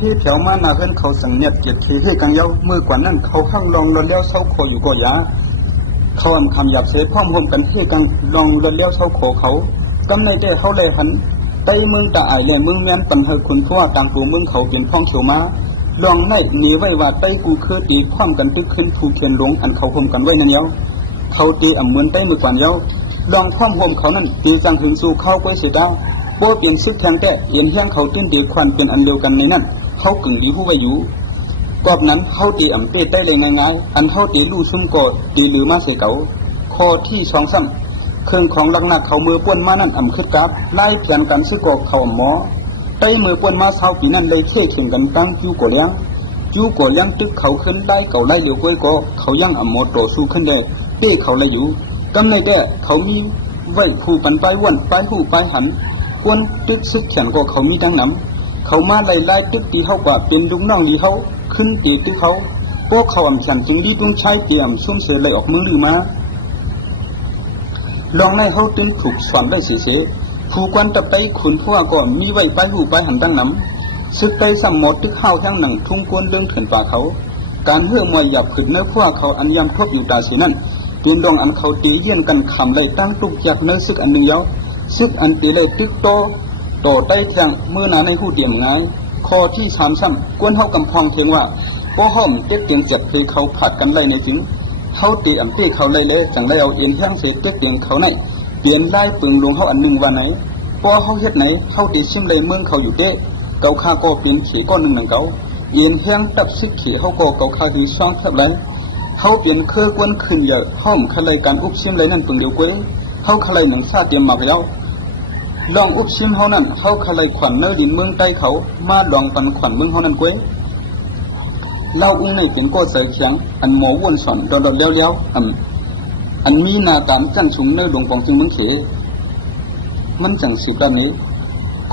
ที่แถวมาหน้าเฮือนเขาสังเนียดเจ็ดทีให้กังเย้ามือกว่านั้นเขาข้างลองรถเลี้ยวเสาโคอยู่ก็ยาเขาคำหยาบเสพร้อมรวมกันให้กังลองรถเลี้ยวเสาโคเขากำในได้เขาเลยหันไต้เมืองตาไอเลยเมืองแม่นปันเฮคุณทั่วต่างตัวเมืองเขาเป็นพ้องเขียวมาลองในหนีไว้ว่าไต้กูคือตีความกันตึกขึ้นภูเทียนหลวงอันเขาห่มกันไว้นั่นเย้าเขาตีอ่ำเหมือนไต้มือกว่าเย้าลองความห่มเขานั่นตีจังหึงสู่เข้าไว้เสียดาโบเปลี่ยนซึกแทงแก่เอียนแห้งเขาตื้นดีควันเป็นอันเดียวกันในนั้นเขากึ่งดีผู้ไว้อยู่กอบนั้นเขาตีอ่ำเต้ได้เลยง่ายๆอันเขาตีลู่ซุ่มโกดตีหรือมาเสเก่าข้อที่สองซ้ำเครื่องของลักหนักเขามือป้วนมานั่นอ่ำขึ้นกับไล่เพียนกันซึกโกเขาหมอไต้มือป้วนมาเช้าปีนั้นเลยเชื่อเข่งกันตั้งยูโกเลี้ยงตึกเขาขึ้นได้เก่าไล่เหลียวก้อยก็เขายังอ่ำหมดโตสู้ขึ้นได้เต้เขาเลยอยู่กำในแด่เขามีไว้ผู้ปันไปว่นไปหูไปหันกวนตึกซึกแขนก็เขามีดังน้ำเขามาไล่ตึกตีเขากว่าเป็นลุงน้องดีเขาขึ้นตีตึกเขาพวกเขาอ่ำฉันจึงดีต้องใช้เตรียมซุ่มเสือเลยออกมือหรือมาลองในเขาตื่นถูกสอนได้เสียผู้กวนตะไปขุนพวกก็มีไว้ไปหูไปหันดังน้ำซึกไปสัมหมดตึกข้าวทั้งหนังทุ่งกวนเรื่องเถื่อนป่าเขาการเพื่อมวยหยับขึ้นเนื้อพวกเขาอันยำทบอยู่ตาสีนั่นเป็นดองอันเขาตีเยี่ยนกันคำเลยตั้งตุกจากเนื้อซึกอันหนึ่งเย้าซึกอันตีเลยตึกโตใต้แทงเมื่อนาในหูเตียมง่ายข้อที่สามซ้ำกวนเฮากำพองเทียงว่าป้อห้อมเต็ดเตียงเจ็บคือเขาผัดกันไล่ในจริงเขาตีอ่ำตีเขาเลยจังเลยเอาเอ็นแห้งเสียเต็ดเตียงเขาในเปลี่ยนไล่ปึงลงเขาอันหนึ่งวันไหนป้อเขาเฮ็ดไหนเขาตีชิมเลยเมืองเขาอยู่เต้เกาข้าก็เป็นขี่ก้อนหนึ่งเกาเอ็นแห้งตับซิกขี่เขาก็เกาข้าที่ช่องแทบเลยเขาเปลี่ยนเครือกวนขึ้นเยอะห้อมขเลยการอุบชิมเลยนั่นปึงเดียวเก้เขาขเลยหนังซาเตรียมมาแล้วลองอุบชิมเขานั่นเขาขเลยขวัญเนื้อดินเมืองใต้เขามาลองปันขวัญเมืองเขานั่นเก้เล่าอุ้งในเป็นก็เสือเขียงอันหมอวนสอนโดนเลี้ยวอันมีนาตามจันชุงเนื้อหลวงปองจึงเมืองเขมันจังสิบด้านนี้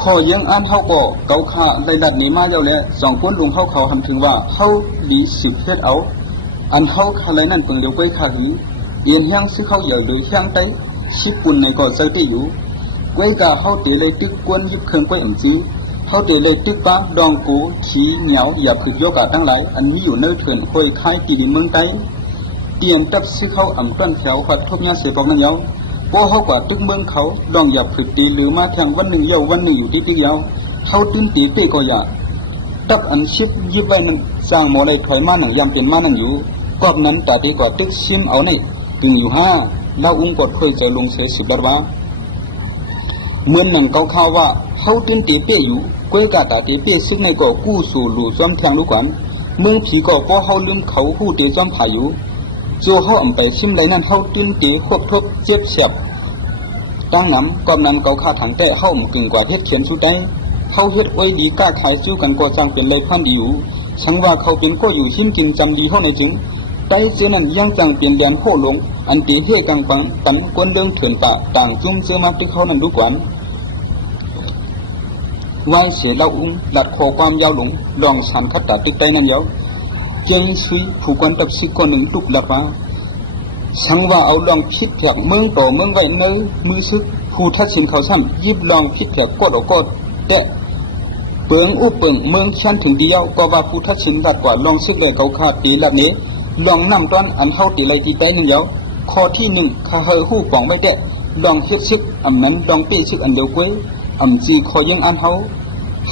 ขอยังอันเขาก็เกาขาในดัดนี้มาเจ้าแล้วสองคนลุงเขาทำถึงว่าเขาดีสิบเฮ็ดเอาอันเขาขเลยนั่นเปิงเดียวเก้ขาหีเอียนแห้งซื้อเขาใหญ่เลยแห้งไตชิปุ่นในก็เจอที่อยู่เก้กาเขาตีเลยตึกกวนยิบเครื่องเก้อ่ำจีเขาตีเลยตึกป้าดองกูขี้เหนียวหยาบขึ้นโยกาทั้งหลายอันนี้อยู่เนื้อเถื่อนค่อยคล้ายตีดินเมืองไต้เตรียมจับซื้อเขาอ่ำก้อนแถวผัดทบยาเสียบอกนั่นเย้าพวกเขากว่าตึกเมืองเขาดองหยาบขึ้นตีหรือมาแทงวันหนึ่งเย้าวันหนึ่งอยู่ที่ตึกเย้าเขาตื่นตีเป้ก็อยากตับอันชิบยิบไว้มันสร้างหมอเลยถอยมาหนังยำเป็นมานั่นอยู่กอบนั้นตาดีกว่าตึกซิมเอาในตึงอยู่ห้าเล่าอุ้งกดเคยใจลงเสียสิบดว่าเหมือนหนังเกาข่าวว่าเขาตื่นตีเป้อยู่ก้อยกาตาตีเป้ซึ่งในก็กู้สู่หลู่ซ้อมแทงลูกขวัญเมืองผีก็เพราะเขาลืมเขาหู้ตีซ้อมผาอยู่โจเขาอ่ำไปซิมไรนั่นเขาตื่นตีควบทบเจ็บเสียบตั้งน้ำกอบนั้นเกาข่าถังแต่เขาอ่ำกึ่งกว่าเฮ็ดเขียนสุดได้เขาเฮ็ดไว้ดีกล้าขายซิ้วกันก็จังเป็นเลยพันดีอยู่ฉันว่าเขาเป็นก็อยู่หิมกินจำดีเขาในจริงไต้เจ้านั้นยังจังเปลี่ยนแดนโคหลงอันตีเฮกังปังปันกวนเดิงเถื่อนป่าต่างจุ่มเสื้อมาที่เขานั้นดูกวนไว้เสียเล่าอุ้งหลัดคอความยาวหลงลองสันขัดตาตึกไต้นั่นเย้าเจียงซีผู้กวนตับซิกคนหนึ่งตุกหลับมาสังว่าเอาลองพิษแผลเมืองต่อเมืองไว้เนื้อมือซึกผู้ทัดสินเขาซ้ำยิบลองพิษแผลกดออกกดแต่เปิงอุเปิงเมืองชั้นถึงเดียวก็ว่าผู้ทัดสินหลัดกว่าลองซึกเลยเขาขาดตีหลับนี้ลองน้ำต้นอันเท่าตีไรตีใต้หนึ่งเย้าข้อที่หนึ่งข้าเฮอหู้ป่องไม่แก่ลองเฮ็ดซึกอันนั้นลองเป้ซึกอันเดียวก้วยอันจีคอยังอันเ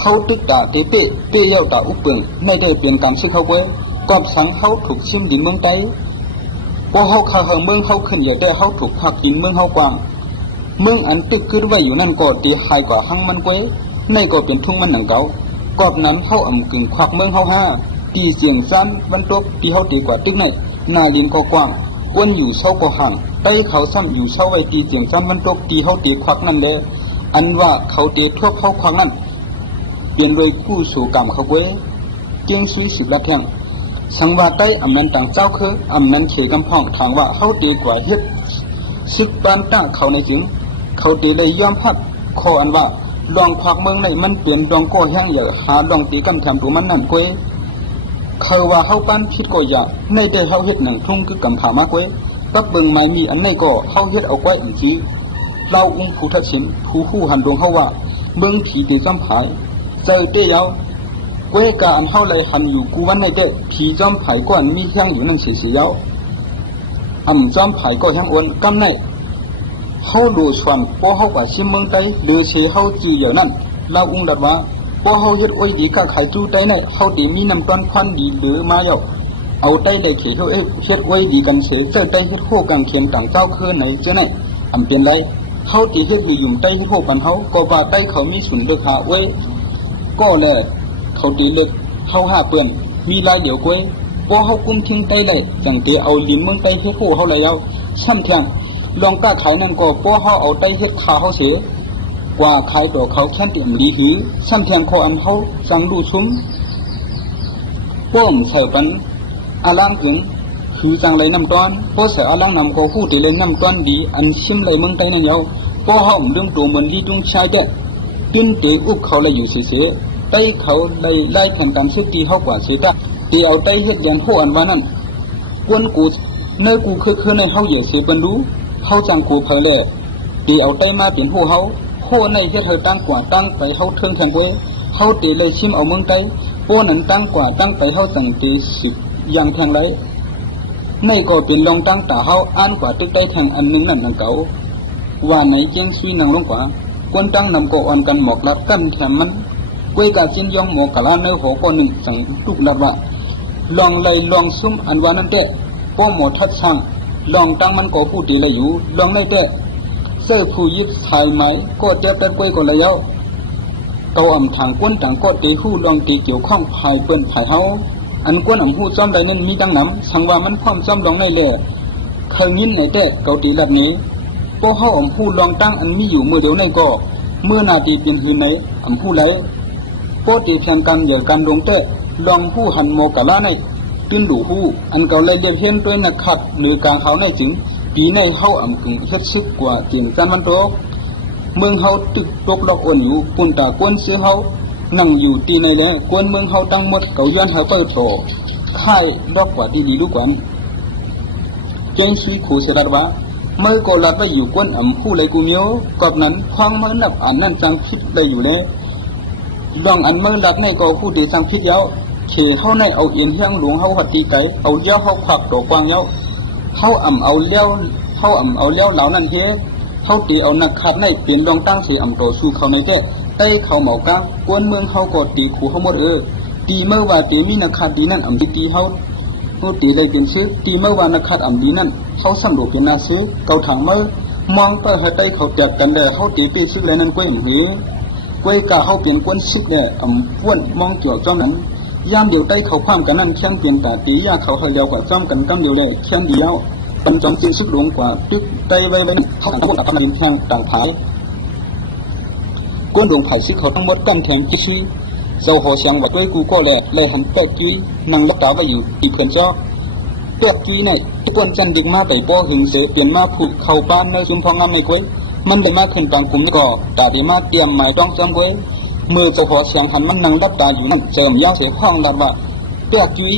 ขาตึกตาเตเป้เย้าตาอุเปิงไม่ได้เปลี่ยนการซึกเขาก้วยกอบสังเขาถูกซิมดินเมืองใต้พอเขาข้าเฮอเมืองเขาขึ้นอย่าได้เขาถูกพักดินเมืองเขากว้างเมืองอันตึกขึ้นไว้อยู่นั่นก็ตีหายกว่าหังมันก้วยในก็เป็นทุ่งมันหนังเก่ากอบนั้นเขาอ่ำกึ่งควักเมืองเขาห้าตีเสียงซ้ำบรรทบตีเขาตีกว่าตึกในนาลินก็กว้างอ้วนอยู่เศร้าก็ห่างใต้เขาซ้ำอยู่เศร้าไว้ตีเสียงซ้ำบรรทบตีเขาตีควักนั่นเลยอันว่าเขาตีทั่วเขาควักนั่นเปลี่ยนโดยกู้สู่กรรมเขาเว้ยเตียงซุยสิบละแทงสังว่าใต้อำนั้นต่างเจ้าคืออำนั้นเขกำพองทางว่าเขาตีกว่าเฮ็ดซึกบ้านตั้งเขาในจึงเขาตีเลยยอมพัดขออันว่าลองควักเมืองในมันเปลี่ยนดองก็แห้งใหญ่หาดองตีกำแถมตัวมันนั่นก้วยเขาว่าเขาปั้นคิดก็อยากในได้เขาเฮ็ดหนังทุ่งคือกำผามากเว้ยกับเบิ่งไม้มีอันในก็เขาเฮ็ดเอาไว้อีกทีเราอุ้งผู้ทัดสินผู้หันดวงเขาว่าเมืองผีตีซ้ำผายเจอเตี้ยาว เวกาอันเฮาเลยหันอยู่กูวันในเด้ผีจอมไผก้อนมีเฮียงอยู่นั่นเสียๆจอมไผก็เฮียงอ้วนกำในเฮาดูชวนพอเฮากว่าชิมเมืองไตหรือเชเฮาจีอย่างนั้นลาวอุ้งดัดว่าพอเฮาเฮ็ดอ้อยดีกะขายจู้ไตในเฮาดีมีน้ำต้นควันดีหรือมาเยาเอาไตได้เขเฮาเฮ็ดอ้อยดีกันเสเจอไตเฮ็ดโหกังเข็มต่างเจ้าคือไหนเจ้าไหนเป็นไรเฮาตีเฮ็ดอยู่ไตเฮ็ดโหปันเฮาก็ว่าไตเขามีสุนเลือกหาอ้อยก็แลเขาตีเลือกเฮาหาเปิ้นมีลายเดี๋ยวก้อยพอเฮากุมทิ้งไตได้จังเตเอาลิ้นเมืองไตเฮ็ดโหเฮาแล้วซ้ำเถียงลองกล้าขายนั่นก็พอเฮาเอาไตเฮ็ดขาเฮาเสียกว่าขายต่อเขาแค่เต็มดีหือซ้ำเถียงขออันเฮาจังดูชุมป้อมใส่ปันอาลังถึงคือจังเลยน้ำต้อนพอเสียอาลังนำก็พูดเลยน้ำต้อนดีอันชิมเลยเมืองไตนั่นเยาพอเฮาเรื่องตัวเหมือนที่ตุ้งชายเด้ตื้นเตยอุบเขาเลยอยู่เสียไตเขาเลยไล่ทำการเสียตีเฮากว่าเสียตาตีเอาไตเฮ็ดเดียนโหอันว่านั่นกวนกูเนื้อกูคือในเฮาเหยียดเสียบรรลุเฮาจังกูเพลเลยตีเอาไตมาเป็นโหเฮาโหในเฮ็ดเฮาตั้งกว่าตั้งไปเฮาเทิงทางเว้เฮาตีเลยชิมเอาเมืองไตโป้นั้นตั้งกว่าตั้งไปเฮาจังตี10อย่างทางไรในก็เป็นลองตั้งตาเฮาอ่านกว่าตึกได้ทางอันนึงนั่นนังเก่าว่าไหนเจียงซุยนังลงกว่ากวนตั้งนำก็อ่อนกันหมอกลัดกันแถมมันกวยกาจินยองหมอกะลาเนื้อหัวก็หนึ่งจังตุกลัดว่าลองเลยลองซุ่มอันว่านั่นเด้ป้อหมดทัดช่างลองตั้งมันก็พูดดีเลยอยู่ลองได้เด้เสื้อผู้ยึดสายไหมก็เจ็บแต่กวยก็เลยเอาเตาทางกวนต่างก็ตีหู้ลองตีเกี่ยวข้องภายเปิ้นภายเฮาอันกวนหู้จอมใดนั้นมีดังน้ำสังว่ามันความจอมลองได้เลยเคยยินในเด้เกาตีลัดนี้ป้อเฮาหู้ลองตั้งอันมีอยู่มือเดียวในก็เมื่อนาทีเป็นหืนไหนหู้ไหลป้อตีเพียงกันเหยียดกันลงเด้ลองหู้หันโมกะลาในตื้นดูหู้อันเก่าเลยเรียกเห็นด้วยนักขัดหรือกลางเขาในจึงปีในเฮาถึงเฮ็ดซึกกว่าเตียงจันมันโตเมืองเฮาตึกตกลอกอ่อนอยู่ปุ่นตากวนซื้อเฮานั่งอยู่ตีในแล้วกวนเมืองเฮาตั้งหมดเก่าย้อนเฮาเปิดโตค่ายดอกกว่าดีๆลูกกันเจงซุยขู่สดัดว่าเมื่อก็ลัดไปอยู่กวนผู้เลยกูเมียวกับนั้นฟังเมื่อนับอันนั้นจังคิดเลยอยู่แล้วลองอันเมื่อลัดในก็ผู้ถือจังคิดแล้วเขเฮาในเอาเอียนเฮียงหลวงเฮาหัดตีไก่เอาเลี้ยวเฮาขวักดอกกวางแล้วเฮาเอาเลี้ยวเหล่านั้นเฮ็ดเฮาตีเอานักขัดในเปลี่ยนดองตั้งสีโตสู้เขาในแท้ใต้เขาเหมากลางกวนเมืองเฮาก็ตีขู่เฮาหมดตีเมื่อว่าตีมีนักขัดดีนั่นตีเฮาตีเลยเป็นซื้อตีเมื่อว่านักขัดดีนั่นเฮาสำรวจเป็นนาซื้อเกาถังเมื่อมองไปให้ใต้เขาจับกันเด้อเฮาตีไปซื้อแล้วนั่นกวยหือกวยกะเฮาเปลี่ยนกวนซึกเด้อป้วนมองเกี่ยวจ้อมนั้นยามเดียวใต้เขาพร้อมกันนั่นแค่เปลี่ยนตาตียาเขาเฮาเดียวกว่าจ้อมกันกำเดียวเลยแค่เดียวปันจอมจีซึกหลวงกว่าตึกไตไว้เขาต่างคนต่างทำดินแทงต่างผายกวนดวงไผ่ซึกเขาทั้งหมดกันแทงจิชีเจ้าหัวเสียงว่าด้วยกูก็แหละเลยหันแปะกี้นั่งรับตาไว้อยู่ตีเพื่อนจ้อแปะกี้เนี่ยทุกคนจันดึงมาไปป้อหึงเสเปลี่ยนมาผูกเข่าบ้านในชุมพองงามไม่กวยมันเลยมาขึ้นกลางกลุ่มก็ตาดีมาเตรียมหมายต้องจำกวยเมื่อเจ้าหัวเสียงหันมันนั่งรับตาอยู่นั่นเจิมยาวเสียห้องลัดว่าแปะกี้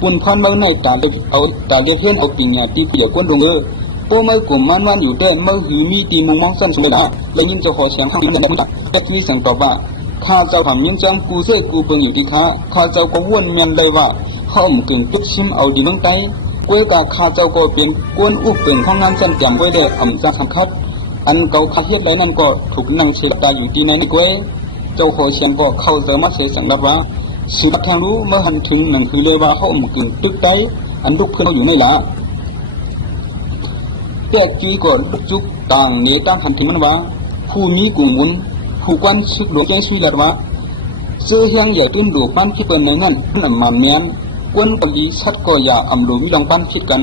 ปุ่นพันเมื่อในตาเล็กเอาตาเล็กเพื่อนเอาปีญาตีเปียกวนดงโป้เมื่อกลุ่มมันอยู่เด้อเมื่อหือมีตีมุงมองสั้นสมัยละเลยยินเจ้าหัวเสียงห้องนั้นแบบแต่กี้เสียงตอบว่าข้าเจ้าทำยังจังกูเสกกูเบิ่งอยู่ที่ข้าเจ้าก็วนเมียนเลยว่าเขาเก่งตึกชิมเอาดีเมืองไตกวยกาข้าเจ้าก็เป็นกวนอุบเป็นห้องงานจันแจ่มไว้เด้อจังสังคัดอันเก่าคัดเฮ็ดไรนั่นก็ถูกนั่งเสียตาอยู่ที่ไหนนี่กวยเจ้าหัวเสียงก็เข้าเจอมาเสียสังรับว่าสิบัดทางรู้เมื่อหันถึงหนังคือเลยว่าเขาเก่งตึกไตอันลุกเพื่อนอยู่ไม่ละแก่กี้ก็ลุกจุกต่างเนตั้งหันถึงมันว่าผู้นี้กุ่มมุนผู้กวนซึกหลวงแจ้งสุยลัดว่าเสื้อเฮียงใหญ่ตื้นดูปั้นคิดเป็นในงั้นนั่นมาเมียนกวนปลีชัดก็อย่าหลุมลองปั้นคิดกัน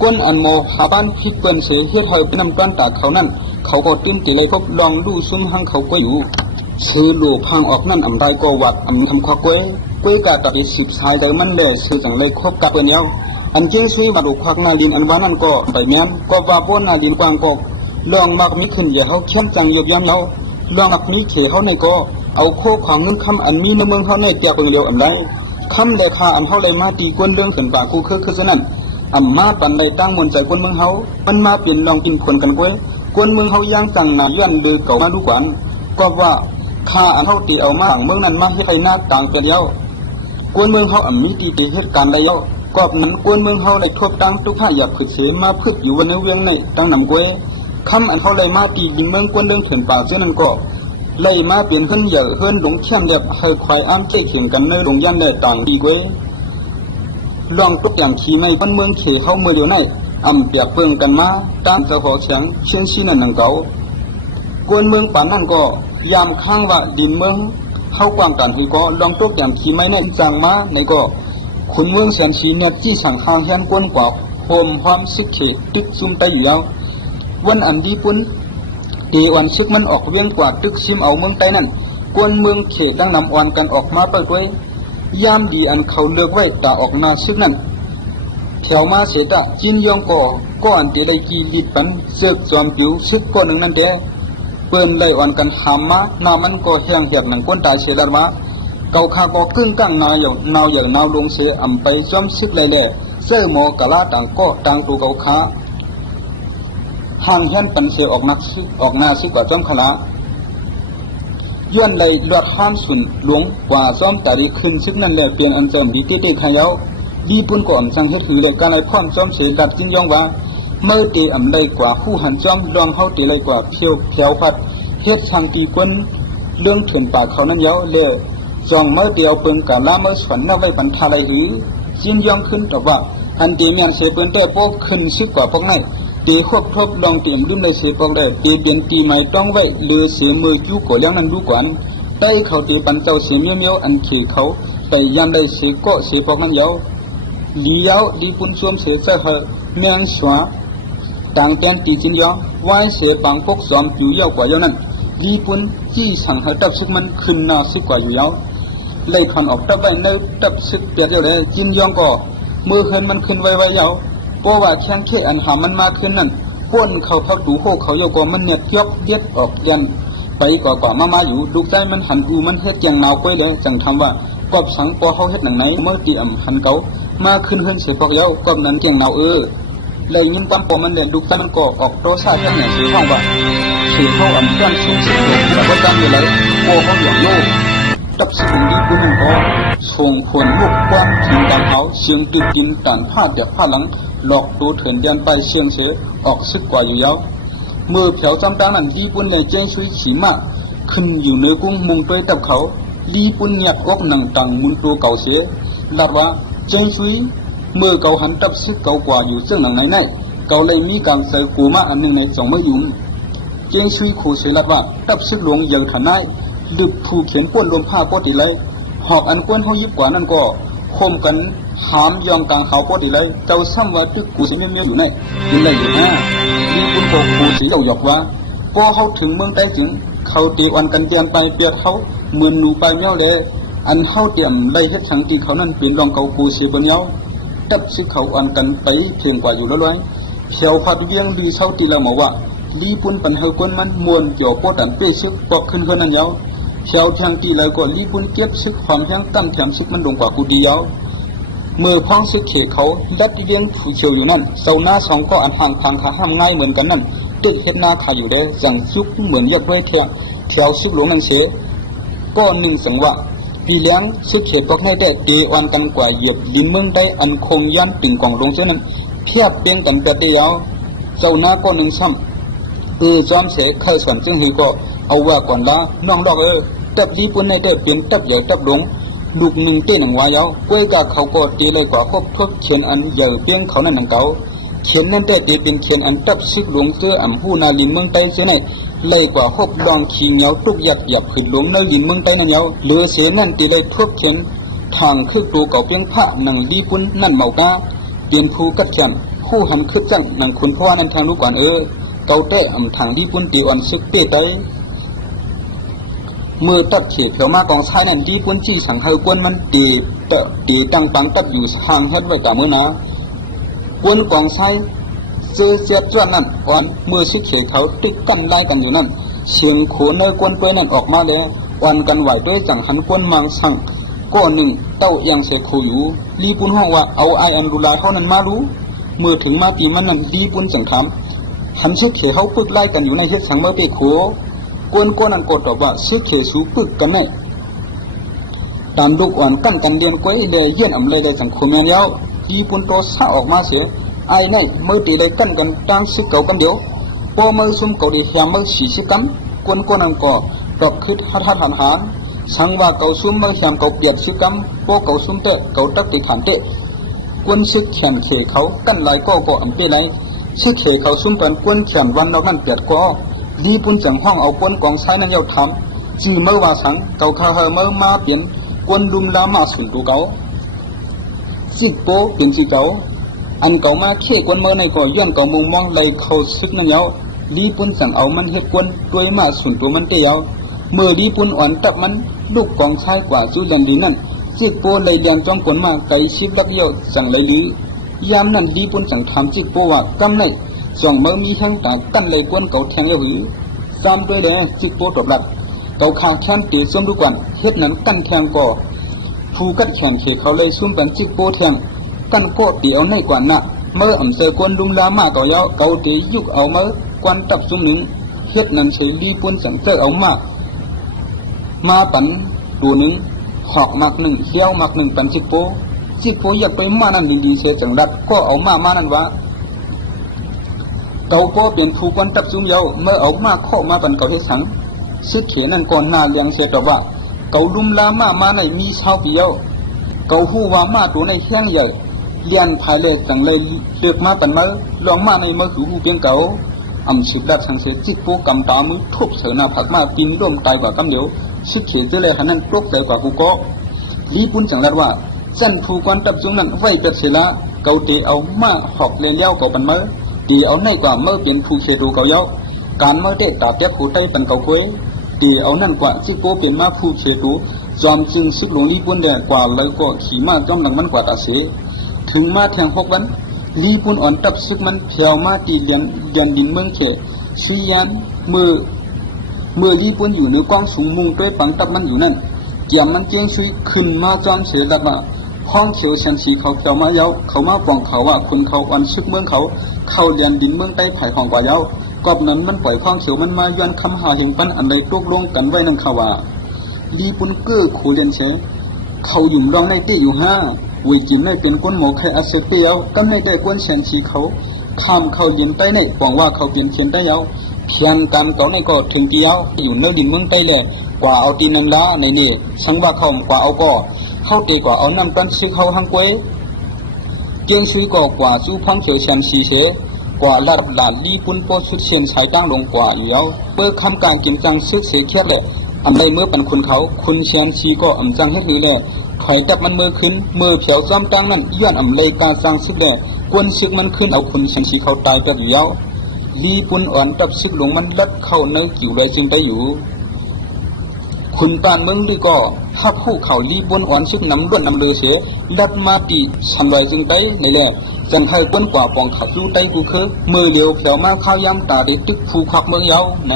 กวนอันโมหาบ้านคิดเป็นเสือเฮ็ดเฮยเป็นน้ำต้นตาเขานั่นเขาก็ตื้นตีเลยพบลองดูซุ่มหังเขาก็อยู่ซื้อหลูพังออกนั่นได้ก็วัดทำข้อกล้วยกาตัด10สายแต่มันเลยซื้อจังเลยครบกับเปิ้นเนาอันเจ้าซุยมาดูควักนาลินอันว่านั่นก็ไปแม่นก็ว่าบ่นาลินกวางก็ลองมักมีขึ้นอย่าเฮาเข้มจังยบยามเนาลองมักมีเขเฮาในก็เอาโคของเงินคำอันมีในเมืองเฮาในเตียเบิ่งเร็วอันใดคำเลยค่าอันเฮาเลยมาตีกวนเรื่องขึ้นปากกูคือฉะนั้นมาปันได้ตั้งมนใจกวนเมืองเฮามันมาเปลี่ยนลองกินคนกันกวนเมืองเฮาย่างจังนาย้อนโดยเก่ามาดูกวนก็ว่า ข้าอันเท่าตีเอามาต่างเมืองนั้นมาให้ใครหน้าต่างไปเดียวกวนเมืองเขามีตีเหตุการณ์ใดเยอะกอบนั้นกวนเมืองเขาเลยทบตั้งทุกข้าหยาดขึ้นเสียมาพึกอยู่วันเวียงในตั้งนำกวยคำอันเขาเลยมาตีดินเมืองกวนเรื่องเถื่อนป่าเสียนั่นก็เลยมาเปลี่ยนขึ้นใหญ่ขึ้นหลงเข้มแบบให้ควายอ้ำใจเขียงกันในโรงยันได้ต่างดีกวยลองทุกอย่างขี่ไม่บนเมืองเขเขาเมื่อเดียวในเปียกเปิงกันมาตั้งจะหอเสียงเช่นซีนั่นหนังเก่ากวนเมืองป่านั่นก็ยามข้างว่าดินเมืองเข้ากว้างกันให้ก็ลองทุกอย่างขี่ไม่ในจังมาในก็ขุนเมืองแสนสีเนี่ยจี้สั่งข้างแหนกวนกว่าโฮมความซึกเขตึกซุ่มไตอยู่แล้ววันอันดีปุ่นตีอ่อนซึกมันออกเวียงกว่าตึกซิมเอาเมืองไตนั่นกวนเมืองเขตดังนำอ่อนกันออกมาเปิดไว้ยามดีอันเขาเลือกไว้ตาออกนาซึกนั่นแถวมาเสตะจินยองก็อันตีได้กีลิดปันเสือกจอมผิวซึกก็หนึ่งนั่นเด้เปิ้นไล่อ่อนกันหามมานามันก็แห้งเหียบหนังก้นตายเสียแล้วมาเกาขาก็กึ่งกลางนาวอย่างนาวลงเสียไปจอมซึกเลยเสื้อหมอกะลาต่างก็ต่างตัวเกาขาห่างเห็นปันเสียออกหน้าซึกกว่าจอมขลาย้อนเลยลวดห้ามสุนหลวงกว่าจอมตาดีขึ้นซึกนั่นเลยเปลี่ยนอันเจิมดีเต้ๆขยาวดีปุ่นก็จังเฮ็ดคือเลยการไอ้พร้อมจอมเสียดัดจินยองว่าเมื่อตีเลยกว่าผู้หันจอมรองเฮาตีเลยกว่าเพียวพัดเฮ็ดทางตีกวนเรื่องเถื่อนป่าเขานั้นเยาเลยจองเมื่อเดียวเปิงกะลาเมื่อสวนน่าไว้บรรทาเลยหือจินยองขึ้นแต่ว่าอันตีเมียนเสียเปิ้นแต่โป๊กขึ้นซึกกว่าพวกไหนตีควบทบลองเตรียมรุ่นเลยเสียพวกได้ตีเปลี่ยนตีใหม่ต้องไว้เลือเสียมือจู่ก่อแล้วนั้นดูก่อนได้เขาตีปันเจ้าเสียเมียวอันขี่เขาแต่ยันได้เสียก็เสียพวกนั้นเยาเลี้ยวดีปุ่นสวมเสียเสื้อเหอเมียนสวาต่างแกนตีจินยองไว้เสียปังพกสอมผิวยาวกว่าเยานั้นดีปุ่นจี้สั่งให้ตับซึกมันขึ้นหน้าซึกกว่าอยู่ยาวเลยขันออกตับไว้ในตับซึกเปียกเดียวเลยจินยองก็มือเฮินมันขึ้นไว้ยาวเพราะว่าแข้งเขอันหามันมาขึ้นนั่นป้นเขาพักดูโคเขาโยกมันเนี่ยยกเด็ดออกยันไปกว่ามาอยู่ลูกใจมันหันอูมันเฮ็ดอย่างนาวก้อยเลยจังทำว่ากอบสังปอเขาเฮ็ดหนังไหนเมื่อตีหันเก่ามาขึ้นเฮินเสียพอกยาวกอบนั้นเกียงนาวเลยยิ้มตามปอมันเด่นลูกใจมันก็ออกโตซาจังเนี่ยเสียห้องว่าเสียเขาย้อนสูงสุดลงแต่ว่าจังอยู่เลยโอ้เขาอย่างโลกตับสิ่งดีปุ่นนั่นก็ส่งผลลูกกว้างถึงการเขาเสียงติดกินต่านผ้าเดียบผ้าหลังหลอกตัวเถินยันไปเสียงเสือออกซึกกว่าอยู่ยาวมือแผวจำตานั่นดีปุ่นเลยเจ้งซุยสีมากขึ้นอยู่เนื้อกุ้งมุงตัวตับเขาดีปุ่นหยัดอกหนังตังมุนตัวเก่าเสียลัดว่าเจ้งซุยเมื่อเก่าหันตับซึกเก่ากว่าอยู่เจ้าหนังไหนเก่าเลยมีการเสือกูมาอันหนึ่งในสองเมื่อยุ่งเจ้งซุยขู่เสียลัดว่าตับซึกหลวงเยอะฐานายดึกผู้เขียนป้นลมผ้าปอดีเลยหอบอันก้นเขายิบกว่านั่นก็คมกันหามยองกลางเขาปอดีเลยเจ้าซ้ำว่าตึกกูสิเมียอยู่ไหนยินเลยอยู่นะมีคุณโกกูสีเหล่าหยอกว่าพอเขาถึงเมืองใต้ถึงเขาตีวันกันเตียนไปเปียดเขาเหมือนหนูไปเมียวเลยอันเขาเตรียมไล่เฮ็ดสังตีเขานั่นเป็นรองเกากูสีบนเยาตับซึกเขาอันกันไปเพียงกว่าอยู่แล้วเลยเขียวพัดเวียงดีเช่าตีละหมอว่าลีปุ่นปันเฮก้นมันมวนเกี่ยวปอดันเป้ซึกปอกขึ้นเพื่อนนั่นเยาเขียวทางตีเลยก็ลีปุ่นเก็บซึกความแห้งตั้มแถมซึกมันลงกว่ากูดีเยาเมื่อพ้องซึกเขเขาดัดเวียงผู้เชียวอยู่นั่นเสาหน้าสองก็อันห่างทางขาห้ามง่ายเหมือนกันนั่นตึกเฮ็ดหน้าขาอยู่ได้จังซุกเหมือนยอดไว้แถวซึกหลวงนั่นเสียก็หนึ่งสังว่าปีเลี้ยงซึกเขตพวกให้ได้ตีวันกันกว่าเหยียบลินเมืองได้อันคงยันติ่งกองลงเช่นนั้นเพียบเพียงกันแต่เดียวเจ้าหน้าก็หนึ่งซ้ำจอมเสเคยสอนจึงฮีก็เอาว่าก่อนละน้องดอกตับญี่ปุ่นในได้เปลี่ยนตับใหญ่ตับหลงลูกหนึ่งเต้หนึ่งวายาวกล้วยกับเขาก็ตีเลยกว่าครบทุกเขียนอันใหญ่เพียงเขานั่นหนังเก่าเขียนนั่นได้ตีเป็นเขียนอันตับซึกหลวงเสื้อผู้นาลินเมืองใต้เสียในเลยกว่าครบลองขี้เหนียวทุกหยัดหยับขึ้นหลวงในลินเมืองใต้นั่นเหนียวเหลือเสือนั่นตีเลยทุบเขียนทางคือตัวเก่าเพียงผ้าหนังญี่ปุ่นนั่นเมากาเตียนผู้กัดจันผู้หันคึกจังหนังคุณพ่อนั่นทางลูกก่อนเก่าเต้ทางญี่ปุ่นตีอ่อนซึกเต้ไตเมื่อตัดเขียเขียวมากองชายนั่นดีปุ่นจี้สังเฮกวนมันตีตั้งปังตัดอยู่ห่างเฮ็ดไว้กับมือนะกวนกองชายเสียจวนนั่นอ่อนเมื่อซึกเขียเขาติดกันไล่กันอยู่นั่นเสียงโขนในกวนเป้นั่นออกมาเลยอ่อนกันไหวด้วยจังหันกวนมังสั่งก้อนหนึ่งเต้ายังเสกคูอยู่ลีปุ่นห้องว่าเอาไออันดูลาเขานั้นมารู้เมื่อถึงมาปีมันนั่นลีปุ่นจังทำหันซึกเขียเขาปึกไล่กันอยู่ในเฮ็ดสังเมื่อไปโข กวนก็นั่นก็ตอบว่าซื้อเขสูปึกกันแน่ตามลูกอ่อนกั้นกันเดียนก้อยเลยเยี่ยนอำเลยได้สังคมแม่เย้าดีปุ่นโตซาออกมาเสียไอ้ในเมื่อตีเลยกั้นกันตั้งซึกเก่ากันเดียวพอเมื่อซุ่มเก่าดีแถมเมื่อ40กันกวนก็นั่นก็ดอกคิดหัดหันสังว่าเก่าซุ่มเมื่อแถมเก่าเปียดซึกกันพอเก่าซุ่มเตะเก่าตักติฐานเตะกวนซึกแขนเขเขากั้นลายก็อำเปไรซึกเขเขาซุ่มเป็นกวนแขนวันเรานั่นเปียดก็ดีปุ่นจังห้องเอากวนกองใช้นั่นเย้าทำจีเมื่อว่าสังเก่าคาเฮเมื่อมาเปลี่ยนกวนลุมลามาสุนตูเก่าจิกโปเป็นจิเก่าอันเก่ามาเขี่ยกวนเมื่อในก่อย้อนเก่ามุงมองเลยเขาซึกนั่นเย้าดีปุ่นสั่งเอามันเฮ็ดกวนด้วยมาสุนตัวมันเตี้ยวเมื่อดีปุ่นอ่อนตับมันลูกกองชายกว่าจุดันดีนั่นจิกโปเลยยันจ้องกวนมาไกชิบลักเยี่ยวสั่งเลยดียามนั้นดีปุ่นสั่งทำจิกโปว่ากำเลยส่องเมื่อมีทั้งตาตั้นเลยกวนเก่าแทงเย้าหือตามด้วยแดงจิกโปตบหลักเก่าคางแขนตีส้มดูกวนเฮ็ดนั้นกั้นแทงก่อผู้กัดแขนเขเขาเลยซุ่มเป็นจิกโปแทงกันก็เตียวในกว่าน่ะเมื่ออำเสกวนลุมลามาต่อยาวเกาตียุกเอาเมื่อกวนตับซุ่มหนึ่งเฮ็ดนั้นเฉยดีปุ่นสั่งเจอเอามาปันตัวหนึ่งหอกมักหนึ่งเลี้ยวมักหนึ่งปันจิกโปอยากไปมานั่นดีเสียจังรัดก็เอามานั่นวะเกาโปเปลี่ยนผู้กวนตับซุ่มเยาเมื่อเอามาข้อมาปันเกาเฮ็ดสังซึกเขนั่นก่อนหน้าเลี้ยงเสียตอบว่าเกาลุมลามาในมีเช้าปีเยาเกาหู้ว่ามาตัวในแข้งใหญ่เลียนภายเลยจังเลยเลือกมาปันเมื่อลองมาในเมื่อหูเพียงเก่าอำสิบดัดสังเสจิตโปกำตามือทุบเสนาผักมาปีนร่มตายกว่ากำเดียวซึกเขเจเลยขนาดตกใจกว่ากูก็ลีปุ่นจังรัดว่าจันผู้กวนตับจุงนั้นไว้เป็ดเสละเกาตีเอามาหอกเลี้ยงเย้าเกาปันเมื่อตีเอาในกว่าเมื่อเปลี่ยนผู้เชดูเกาเย้าการเมื่อเด็กตาเตี้ยผู้ใต้ปันเกาคุยตีเอานั่นกว่าจิโปเปลี่ยนมาผู้เชดูจอมจึงซึกหลวงลีปุ่นเดียกว่าเลยก็ขี่มาจ้องดังมันกว่าตาเสถึงมาแทง6วันลีปุ่นอ่อนตับซึกมันเพียวมาตีเลียนดินเมืองเขสุยันเมื่อลีปุ่นอยู่ในกองสูงมุงด้วยปังตับมันอยู่นั่นเกี่ยมมันเจียงซุยขึ้นมาจอมเสือละมาห้องเขียวเชนสีเขาเขียวมาเย้าเขามาปองเขาว่าคุณเขาอ่อนซึกเมืองเขาเข้าเลียนดินเมืองใต้ไผ่ห้องกว่าเย้ากอบนั้นมันปล่อยห้องเขียวมันมาย้อนคำหาเห็นปันอันใดตกลงกันไว้นั่นเขาว่าลีปุ่นเก้อขู่เลียนเชเขาหยุ่มรองในเตี้ยอยู่ห้าวิจิมในเป็นก้นหมอใครอาเซเปียวกำในได้ก้นเชนชีเขาข้ามเขายินใต้ในหวังว่าเขาเปลี่ยนเขียนได้ยาวเพียงการเก่าในก็ถึงเดียวอยู่ในดินเมืองใต้เลยกว่าเอาตีน้ำล้าในนี่สังว่าเขากว่าเอาก็เข้าตีกว่าเอาน้ำตั้นซื้อเขาหังกวยเจียงซื้อก็กว่าสู้พังเขียวเชนชีเสกว่าลาดหลานลีปุ่นโปสุดเชนสายตั้งลงกว่าอยู่แล้วเปิดคำการกิมจังซึกเสียเทียบเลยอำใดเมื่อปันคุณเขาคุณเชนชีก็อำจังให้หือเลยถอยจับมันมือขึ้นมือเผียวซ้อมตั้งนั่นย้อนอำเลยการสร้างซึกเลยกวนซึกมันขึ้นเอาคุณเชนชีเขาตายไปอยู่แล้วลีปุ่นอ่อนตับซึกลงมันลัดเข้าในกิ่วไรจึงได้อยู่คุณปานเมืองดีก็ถ้าผู้เขาลีปุ่นอ่อนซึกน้ำล้วนน้ำเลือเสือลัดมาปีชันไรจึงได้ในแหละจันไทยกวนกว่าปองขับสู้ได้กูคือมือเดียวเผียวมาข้าวยำตาได้ตึกผู้ขับเมืองเยาไหน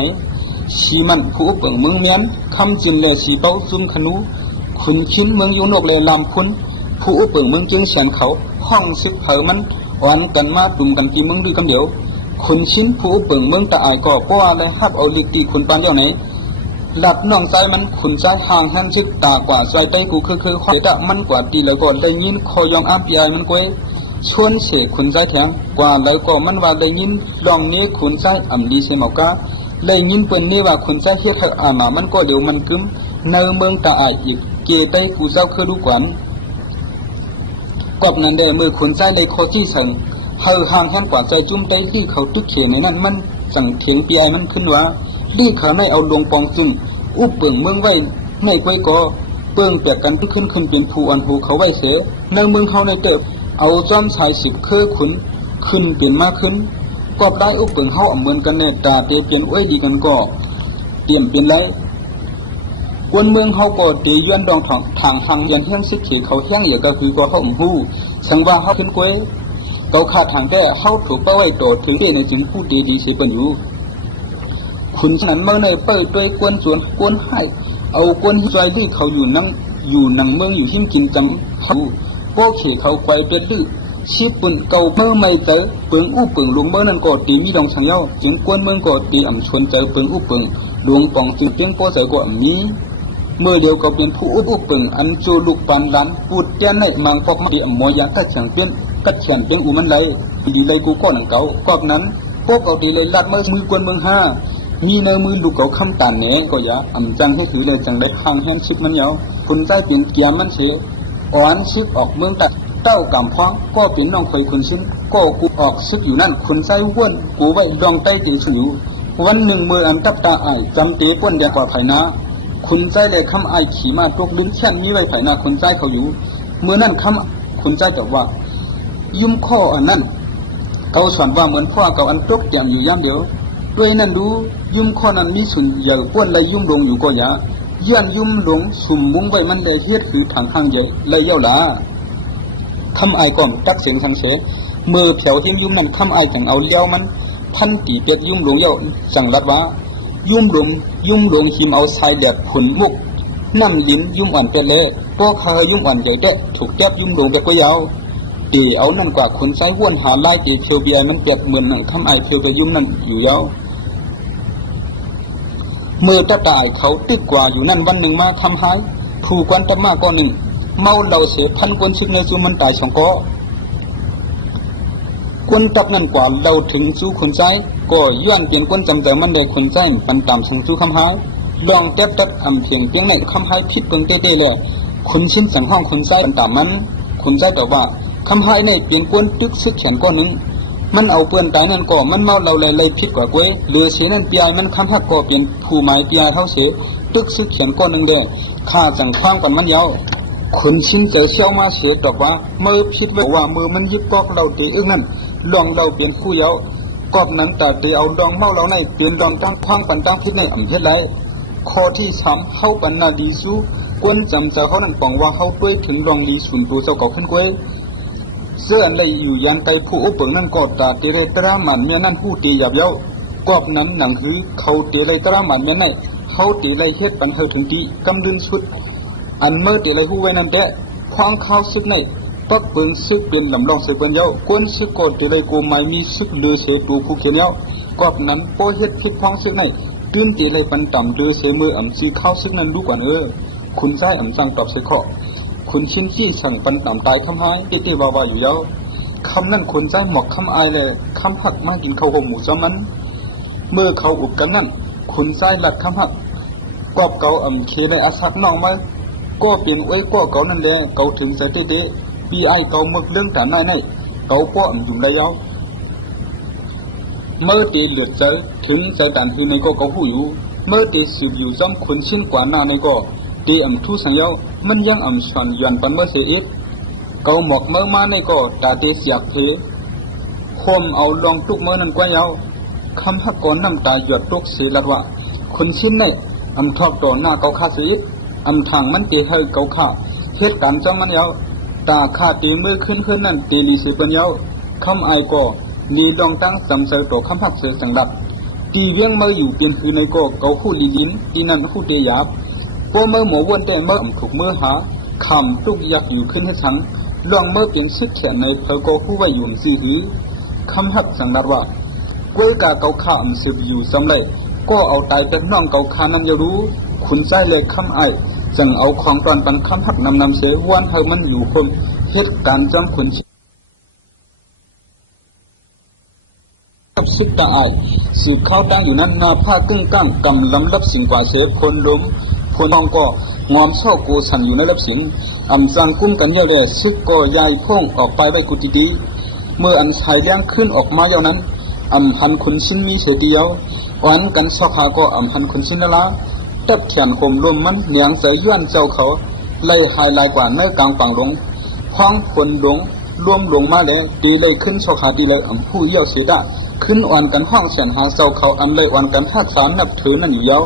สีมันผู้เปิงเมืองเมียนคำจิมเลสีเป้าซุ่มขนุขุนขินเมืองยูนกเลลำพุนผู้เปิงเมืองจึงเฉียนเขาห้องซึกเผอมันอ่อนกันมาตุ่มกันที่เมืองด้วยกันเดียวขุนขินผู้เปิงเมืองตะอายก็เพราะอะไรฮับเอาลิตีขุนปานเดียวไหนหลับน้องใจมันขุนใจห่างหันซึกตากว่าใจใต้กูคือห้อยตะมันกว่าตีแล้วก็ได้ยินคอยองอาปีไอมันก้อยชวนเสกขุนใจแข็งกว่าแล้วก็มันว่าได้ยินลองนี้ขุนใจอ่ำดีเสมอกาเลยยินเปิ้นนี่ว่าขุนใจเฮ็ดให้อามามันก็เดี๋ยวมันกึมในเมืองตาอายอีกเกใต้กูเจ้าคือลูกหวานกอบนั้นได้มือขุนใจเลยโคที่สั่งเฮาห่างหันกว่าใจจุ่มใต้ที่เขาตึกเขียนในนั้นมันสั่งเถียงปีไอมันขึ้นว่าดีเขาไม่เอาลงปองจุ่มอุบเปิงเมืองไว้ในไว้ก็เปิงเปียกกันขึ้นเป็นผู้อันผู้เขาไว้เสียในเมืองเขาในเติบเอาจอมชาย10คือขุนขึ้นเป็นมากขึ้นก็ได้อุปเปิงเฮาเหมือนกันในตาเตเปลี่ยนอ้วยดีกันก็เตรียมเป็นไรกวนเมืองเฮาก็เตย้อนดองทางยันเฮียงซึกเขเขาเฮียงอย่าก็คือก็เฮาฮู้สังว่าเฮาขึ้นกวยเกาขาทางแก้เฮาถูกเป้าไว้โตถึงได้ในจิงผู้ดีสิเปิ้นอยู่ขุนฉะนั้นเมื่อในเปิ้ด้วยกวนสวนกวนให้เอากวนใจที่เขาอยู่นังเมืองอยู่หิ้งกินจำเขาโป้เขเขาไกวเดือด ชีปุ่นเก่าเมื่อไม่เจอเปิงอู้เปิงลุงเมื่อนั้นก็ตีมีดองสังเย้าจึงกวนเมืองก็ตีชวนเจอเปิงอู้เปิงลุงปองจึงเปียงโป้เจอก็มีเมื่อเดียวก็เป็นผู้อู้เปิงอันโจลูกปันล้านพูดแก่ในมังปอกมาตีมอยากัดเฉียงเปียนกัดเฉียนเปียงอูมันเลยดีเลยกูก็หนังเก่ากอบนั้นพวกเอาดีเลยลัดมือกวนเมืองห้ามีเนื้อมือลูกเขาคำตาเน่ก็อย่าจังให้ถือเลยจังได้ห่างแห่งชิดมันเยาคุณใจเปลี่ยนเกียร์มันเฉยอ่อนชิดออกเมืองตัดเต้ากำพ้องก็เป็นน้องเคยคุณชิ้นก็กูออกซึกอยู่นั่นคุณใจว้วนกูไว้ดองใต้ติงอยู่วันหนึ่งเมื่ออันตับตาไอจำเตะป้นแดงกว่าไผ่นาคุณใจเลยคำไอขี่มาตกดึงแค่นี้ไว้ไผ่นาคุณใจเขาอยู่เมื่อนั่นคำคุณใจแต่ว่ายุ่มข้ออันนั้นเขาสอนว่าเหมือนพ่อเก่าอันตกเตียมอยู่ย่ำเดียวด้วยนั่นดูยุ่มข้อนั้นมีส่วนใหญ่ป้วนเลยยุ่มลงอยู่ก็อย่าย้อนยุ่มหลงสุ่มมุ้งไว้มันเลยเฮ็ดคือทางข้างใหญ่เลยเย้าละคำไอก่อมตักเสียงทางเสเมื่อแถวที่ยุ่มนั้นคำไอจังเอาเลี้ยวมันพันตีเป็ดยุ่มหลงเย้าจังรัดว่ายุ่มหลงหิมเอาทรายแดดผุนมุกน้ำยิ้มยุ่มอ่อนเป็ดเลยพวกเขายุ่มอ่อนใหญ่เด้ถูกแทบยุ่มหลงไปก็ยาวตีเอานั่นกว่าคนใช้ว้วนหาไล่ตีเทียวเบียมันเปียกเหมือนหนังคำไอเทียวไปยุ่มนั่นอยู่ยาวเมื่อตาตายเขาตึกกว่าอยู่นั่นวันหนึ่งมาทำหายผู้กวนตะมาก็หนึ่งเมาเหล้าเสียพันกวนซึกในซูมันตายสองก็กวนตับนั่นกว่าเราถึงสู้คนใจก็ย้อนเปลี่ยนกวนจำแต่มันได้คนใจปันตามสังสู้คำหายลองเต็ดเพียงเพียงในคำหายผิดเปิงเต้เลยคนชิ้นสังห้องคนใจปันตามมันคนใจแต่ว่าคำหายในเปลี่ยนกวนตึกซึกแขนก้อนหนึ่งมันเอาเปื้อนตายนั่นก็มันเมาเราเลยผิดกว่าก้วยเหลือเสียนั่นปียมันคำหักก็เปลี่ยนผู้หมายปียเท่าเสียตึกซึกแขนก้อนหนึ่งเด้ข้าจังคว้างกันมันยาวคนชิ้นเจอเชี่ยวมาเสียตอบว่าเมื่อผิดว่าเมื่อมันยึดกอกเราตีนั่นลองเราเปลี่ยนผู้เยาวกอบนั้นแต่ตีเอาดองเมาเราในเปลี่ยนดองตั้งคว้างปันตั้งผิดในเพชรไรข้อที่สามเข้าปันนาดีสู้กวนจำเจอเขานั่นปองว่าเขาด้วยถึงรองดีสุนตัวเจ้าเก่าขึ้นก้วยเสื้ออะไรอยู่ยันไกผู้อุปเปิงนั่นก็ตาเตเรตรามันเมียนั่นผู้ตีหยับเย้ากอบนั้นหนังหือเขาเตเลยตรามันเมียนั่นเขาตีเลยเฮ็ดปันเฮถึงตีกำดึงสุดอันเมื่อตีเลยหูไว้นั่นแต่คว้างข้าวซึกในปักเปิงซึกเป็นลำลองเสือเปิ้นเย้ากวนซึกก็ตีเลยกูไม่มีซึกเดือเสือตัวผู้เขียนเย้ากอบนั้นโปเฮ็ดพิษคว้างซึกในตื่นตีเลยปันต่ำเดือเสือมือซีข้าวซึกนั้นดูกว่าคุณใจจังตอบเสือข้อคุณชิ้นที่สั่งปันต่ำตายคำหายตีว่าอยู่เย้าคำนั้นคนใจหมอกคำอายเลยคำหักมากินข้าวหมูจอมันเมื่อเขาอุบกันนั่นคุณใจหลัดคำหักกอบเก่าเคในอาศักน้องมาก็เปลี่ยนไว้ก็เก่านั่นแหละเก่าถึงใจเต้ปีไอเก่าเมื่อเรื่องฐานในเก่าก็อยู่ได้เย้าเมื่อตีเหลือดใจถึงใจด่านคือในก็เก่าหูอยู่เมื่อตีสืบอยู่จำคนชิ้นกว่าหน้าในก็ตีทุสังเย้ามันยังส่วนยันปันเมื่อเสียเกาหมอกเมื่อมาในก็ตาเตเสียกเพคมเอาลองตุกเมื่อนั้นกว่าเย้าคำหักก่อนน้ำตาหยดตุกเสียลัดว่าคนชิ้นในทอดต่อหน้าเกาข้าเสียทางมันตีให้เกาข้าเหตุการณ์จำมันเย้าตาข้าตีมือขึ้นนั่นตีลีเสียเป็นเย้าคำไอก็ลีลองตั้งจำเสือต่อคำหักเสือสังดับตีเวียงเมื่ออยู่เปลี่ยนคือในก็เกาคู่ลีลิ้นตีนั่นคู่เตียบพอเมื่อหมอวนแต่เมื่อถูกเมื่อหาคำตุกยักอยู่ขึ้นให้สังลองเมื่อเปลี่ยนซึกแขนในเพอโกผู้ไว้อยู่สีหีคำหักสังนัดว่ากวยกาเกาข้ามสืบอยู่สำเร็จก็เอาตายเป็นน้องเกาขานั้นอย่ารู้ขุนใจเลยคำไอจังเอาของตอนปันคำหักนำเสียวันให้มันอยู่คนเหตุการณ์จำขุนกับซึกตาไอสืบเข้าตั้งอยู่นั้นนาผ้ากึ่งกั้งกำลำรับสิ่งกว่าเสียคนล้มคนน้องก็งอมเช่าโกสันอยู่ในรับสินจังกุ้มกันเยอะเลยซึกก็ยายพ่งออกไปไว้กุฏิดีเมื่อชายเลี้ยงขึ้นออกมาเย่านั้นหันคุณชิ้นมีเสียเดียววันกันสอกหาก็หันคุณชิ้นนั่นละตับเขียนข่มลมมันเนียงเสยย้อนเจ้าเขาไล่หายลายกว่าเนื้อกลางฝั่งลงคว้างคนลงรวมลงมาเลยตีเลยขึ้นสอกหาตีเลยผู้เยี่ยวเสียได้ขึ้นอ่อนกันห้องเสียนหาเจ้าเขาเลยอ่อนกันทักษานับถือนั่นอยู่เย้า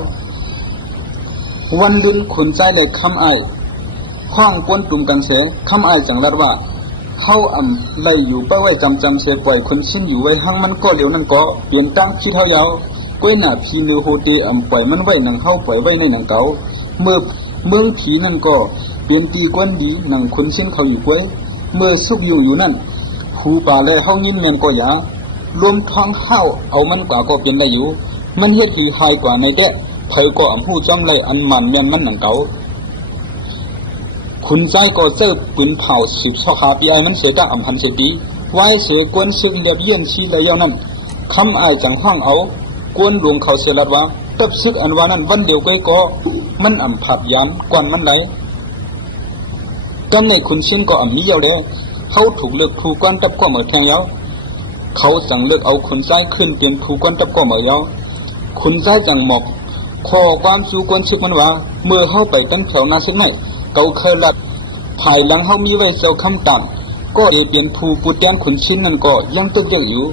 วันลุ่นขุนใจเลยคำไอห้องป้วนตุ่มกันเสียคำไอจังรัดว่าเข้าไล่อยู่ไปไว้จำเสียปล่อยคนชิ้นอยู่ไว้ห้างมันก็เหลียวนั่นก็เปลี่ยนตั้งชิดเท้ายาวก้วยหน้าพีเนื้อโฮตีปล่อยมันไว้หนังเข้าปล่อยไว้ในหนังเก่าเมื่อเมืองผีนั่นก็เปลี่ยนตีก้นดีหนังคนชิ้นเขาอยู่ก้วยเมื่อซุกอยู่นั่น ผู้ป่าเลยเฮายินแม่นก็อย่ารวมท้องข้าวเอามันกว่าก็เป็นได้อยู่มันเฮ็ดหีหายกว่าในแดะไผก็อำฮู้จ้อมไล่อันมันแม่นมันหนังเก่าคุณใจก็เจอปืนเผาสืบซอกหาปีไอมันเสียกะอำพันเสตีไว้เสือกวนซึกเรียบเยี่ยนชีระยะนั้นคำอายจังห้องเอากวนหลวงเขาเสียลัดว่าตับซึกอันว่านั้นวันเดียวก้อยก็มันอำผับยามกวนมันไหลกันในคุณชินก็อำมีเยาเลยเขาถูกเลือกผู้กวนตับก็เหมือแทงเยาเขาสั่งเลือกเอาคุณใจขึ้นเป็นผู้กวนตับก็เหมือเยาคุณใจจังหมอกขอความสู้กวนซึกมันว่าเมื่อเข้าไปตั้งแถวนาซึกไหนเขาเคยลัดภายหลังเขามีไว้เซลคำต่ำก็ได้เปลี่ยนผู้ปุตยันขุนชินนั่นก็ยังตึกยังอยู่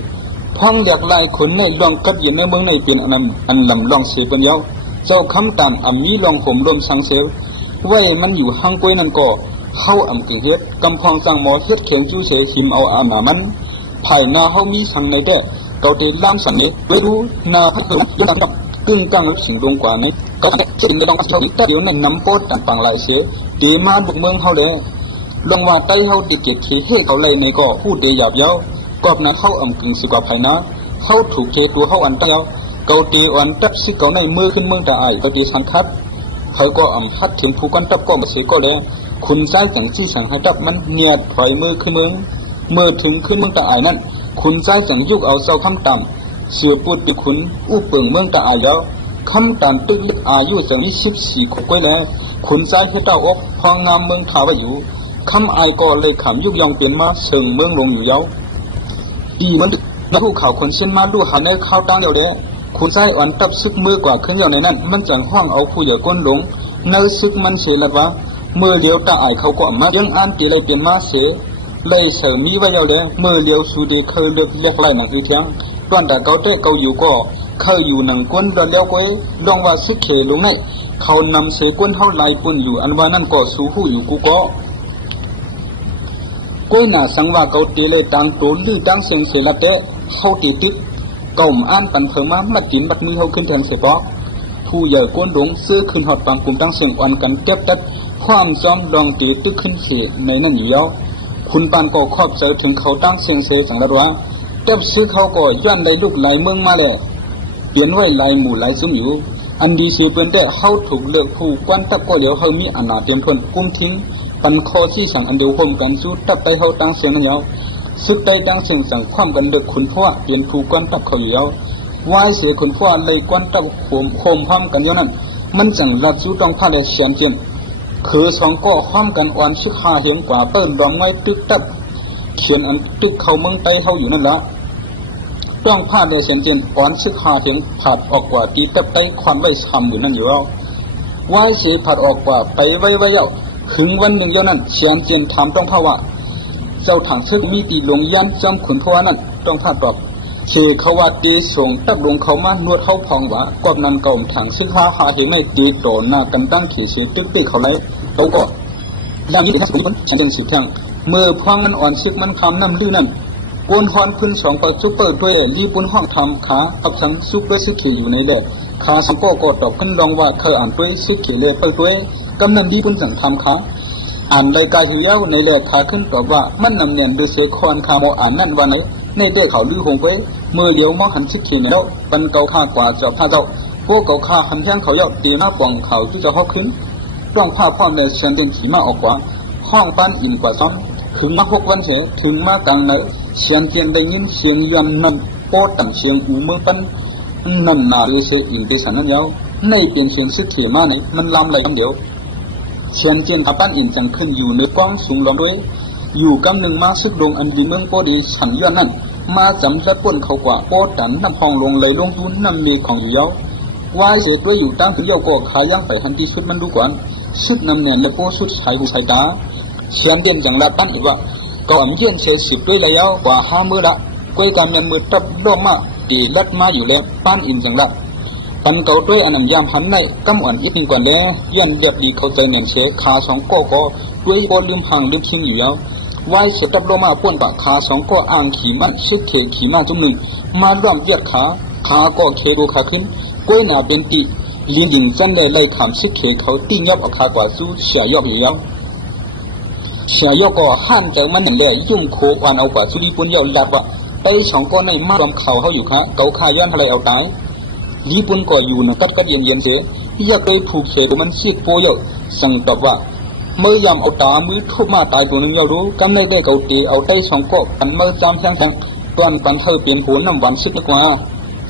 พ้องเรียกลายคนในลองกัดอยู่ในเมืองในเปลี่ยนอันลำลองเสียเป็นเยาเจ้าคำต่ำมีลองผมรวมสังเสวไว้มันอยู่ห้างกล้วยนั่นก็เข้าเกิดเฮ็ดกำพองสังหมอเฮ็ดเขียงจูเสหิมเอาอาหนามันภายหน้าเขามีสังในแด่เกาเตล่างสังเนไว้รู้นาพัดยันดับกึ่งกลางสิ่งดวงกว่านี้ก็ได้สิ่งในลองเช่าแต่เดี๋ยวนั้นนำโพดต่างปังลายเสียดีมาบุกเมืองเขาเลยลงว่าใต้เขาติดเกียรติให้เขาเลยในก็พูดเดียบเย้ากอบนั้นเขากึ่งสิกว่าภายหน้าเขาถูกเทตัวเขาอันเต้าเกาตีอันตับสิเกาในมือขึ้นเมืองตาไอเกาตีสังคับเขาก็พัดถึงผู้กันตับก็มาเสียก็เลยคุณใจจังที่สั่งให้ตับมันเนียดถอยมือขึ้นเมืองถึงขึ้นเมืองตาไอนั้นคุณใจจังยุกเอาเสาคำต่ำเสือปูดติขุนอู้เปิงเมืองตาไอแล้วคำต่ำตึกลึกอายุจังนี้14ขวบก้อยแล้วคุณใจให้เต้าอกพองงามเมืองถาวอยู่คำไอก็เลยขำยุกยองเปลี่ยนมาเชิงเมืองลงอยู่เย้าดีมันแล้วผู้ข่าวคนเส้นมาลู่หาในข้าวตั้งเดียวเด้คุณใจอ่อนตับซึกมือกว่าขึ้นเดียวในนั้นมันจังห้องเอาผู้ใหญ่ก้นหลงเนื้อซึกมันเสียละวะเมื่อเลี้ยวตาไอเขาก็มายังอ่านตีเลยเปลี่ยนมาเสียเลยเสริมมีไว้เดียวเด้เมื่อเลี้ยวสูดีเคยเลือกเรียกไล่หนักวิเทียงตอนแต่เขาเตะเขาอยู่ก็เคยอยู่หนังก้นเลี้ยวก้อยลองว่าซึกเขลงในเขานำเสียก้นเท่าไรปุ่นอยู่อันว่านั่นก็สู้หูอยู่กูก็ก้อยหน้าสังว่าเขาตีเลยตังตัวลื้อตังเสียงเสียละเตะเขาตีติดเก่าอ่านปันเถมามัดกินบัดมือเขาขึ้นแทนเสียปอกผู้ใหญ่ก้นหลงซื้อขึ้นหอดปังกลุ่มตั้งเสียงอ่อนกันเก็บตัดความซ้อมลองตีตึกขึ้นเสียในนั่นอยู่แล้วคุณปานก็ครอบใจถึงเขาตั้งเสียงเสียจังละว่าเก็บซื้อเขาก็ย้อนไหลลูกไหลเมืองมาเลยเปลี่ยนไว้ไหลหมู่ไหลซุ้มอยู่อันดีเสียเป็นแต่เขาถูกเลือกผู้กวนตับก็เดี๋ยวเขามีอนาเตรียมทนกุ้มทิ้งปันคอที่สั่งอันเดียวห่มกันสู้ตับไปเขาตั้งเสียงนั่นแล้วสุดใดดังเสียงสั่งความกันเด็กคุณพ่อเปลี่ยนผู้กวนตับเขาอยู่แล้ววายเสียคุณพ่อเลยกวนตับโคมพร้อมกันอยู่นั่นมันจังรัดสู้ต้องพาได้เฉียนเจียนคือสองก็พร้อมกันอ่อนชิคาเหียงกว่าเปิ้ลดองไว้ตึกตับเขียนอันตึกเขาเมืองไตเขาอยู่นั่นละต้องพาได้เฉียนเจียนอ่อนชิคาเหียงผัดออกกว่าตีตับไตควันไว้ทำอยู่นั่นอยู่แล้ววายเสียผัดออกกว่าไปไว้เย้าถึงวันหนึ่งเย้านั้นเฉียนเจียนถามต้องพาว่าเจ้าถังซึกมีตีลงยันจำขุนพ่อนั่นต้องพาตอบเชเขาว่าตีส่งตับลงเขามานวดเขาพองว่ากอบนั้นเก่าถังซึกหาเห็นไม่ตีโตหน้ากันตั้งขี่เสียตึกตึกเขาเลยเขาก็ดังนี้ให้ผมฉันจึงสืบทางเมื่อพองมันอ่อนซึกมันคำน้ำลื่นนั่นปนฮอนขึ้นสองปซุปเปอร์ด้วยรีบนห้องทำขากับทั้งซุปเปอร์ซึกขี่อยู่ในแดดขาสังโกก็ตอบขึ้นลองว่าเธออ่านด้วยซึกขี่เลยเปิดด้วยกำนันรีบนสั่งทำขาอ่านเลยกายหิวยาวในแดดขาขึ้นตอบว่ามันนำเนียนดูเสียคอนคาโมอ่านนั่นว่าไหนในเด็กเขาลื้อหงไว้เมื่อเลี้ยวมองหันซึกขี่ในแล้วปันเกาข้ากว่าเจ้าผ้าเจ้าพวกเกาข้าหันแท่งเขาเยาตีหน้าป่องเขาที่จะหอกขึ้นต้องผ้าพ่อในเสียงเดินขี่มาออกกว่าห้องปั้นอินกว่าซ้อมถึงมา6 วันเสียถึงมากลางเนื้อเสียงเตียนได้ยินเสียงยันนำโป๊ต่ำเสียงอูเมื่อปั้นนำนาเรือเสียอินไปสันนั้นยาวในเปลี่ยนเสียงซึกขี่มาในมันลำไหลเดียวเชียนเจียนขับปั้นอินจังขึ้นอยู่ในกว้างสูงล้อมด้วยอยู่กำหนึ่งมาซึกลงอันดีเมืองโปดีฉันย้อนนั่นมาจำจัดป่นเขากว่าโป๊ดันน้ำพองลงเลยลงทุนน้ำมีของอยู่ยาววายเสียตัวอยู่ตั้งถึงเยาก็ขายังไปทันทีสุดมันดูก่อนสุดน้ำเนียนและโป๊สุดชายหูชายตาเชียนเด่นจังละปั้นอีกว่าก็อำเยี่ยนเสียสิบด้วยระยะกว่า5 มื้อละก้อยกำเนียนมือตับโลมาตีลัดมาอยู่แล้วปั้นอินจังละปันเก่าด้วยอันนำยามหันในกำอ่อนอีกนิดกว่าแล้วยันเดือดดีเข้าใจเนียนเสียขา2 ก็ด้วยบอลลืมห่างลืมชิงอยู่แล้ววายเสียตับโลมาป่วนปากขา2 ก็อ่างขี่มันซึกเขขี่มาจุ่มหนึ่งมาร่วมเยียดขาก็เคดูขาขึ้นก้อยหนาเป็นตีลินดิงจันเลยไล่ขำซึกเขเขาติ้งยับออกขากว่าสู้เสียยอกอยู่แล้ว เสียยก็ห้านใจมันเห็นเลยยุ่งโควันเอากว่าสุริปุนเยาหลับว่าไต้สองก้อนในมาลำเขาเขาอยู่ค่ะเกาคาย้อนอะไรเอาตายญี่ปุ่นก็อยู่นะกัดเย็นเสียอยากเลยผูกเสดมันซีดโปเยอะสั่งตอบว่าเมื่อยามเอาตามือทุบมาตายตัวนึงเยารู้กำในได้เกาตีเอาไต้สองก้อนปันเมื่อจำทั้งตอนปันเธอเปลี่ยนหัวน้ำหวานซึกกว่า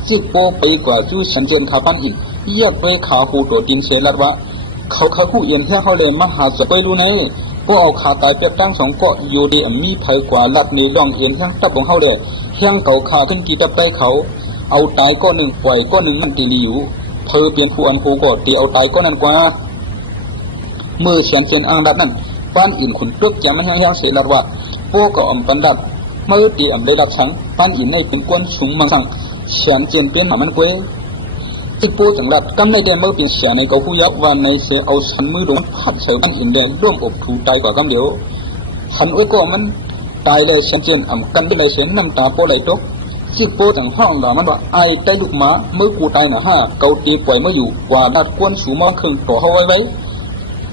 ซีดโปไปกว่าจู้สันเจนขาปันอีกอยากไปขาหูตัวดินเสียลัดว่าเขาคู่เอียนแค่เขาเลยมาหาจะไปรู้ไหนพวกเอาขาตายเปียกตั้งสองเกาะอยู่ดีมีภัยกว่าลัดนี้ดองเอียนแค่ตับของเขาเลยแค่เก่าขาขึ้นกี่ตับไปเขาเอาตายก้อนหนึ่งปล่อยก้อนหนึ่งมันตีดีอยู่เธอเปลี่ยนผู้อันผู้ก็ตีเอาตายก้อนนั้นกว่าเมื่อเฉียนเจนอ่างดัดนั้นป้านอินขุนตึกแกมันยังเสียลัดว่าพวกก็อ่ำปันดัดเมื่อตีอ่ำได้ดัดฉังป้านอินในเป็นก้นสูงมังสังเฉียนเจนเป็นหามันเว้ติปูจังลัดกำในเดนเมื่อเป็นเสียในเกาผู้ยักษ์วันในเสียเอาฉันมือโดนพัดเสือมันอินเดนร่วมอบถูตายกว่ากำเดียวฉันไว้ก็มันตายเลยเฉียนเจนอ่ำกันได้เลยเสียน้ำตาโปไหลตกจิปูจังห้องด่ามันว่าไอ้ไตลูกหมาเมื่อกูตายหน่ะฮะเกาตีปล่อยเมื่ออยู่กว่าดัดก้นสูงมากขึ้นต่อเขาไว้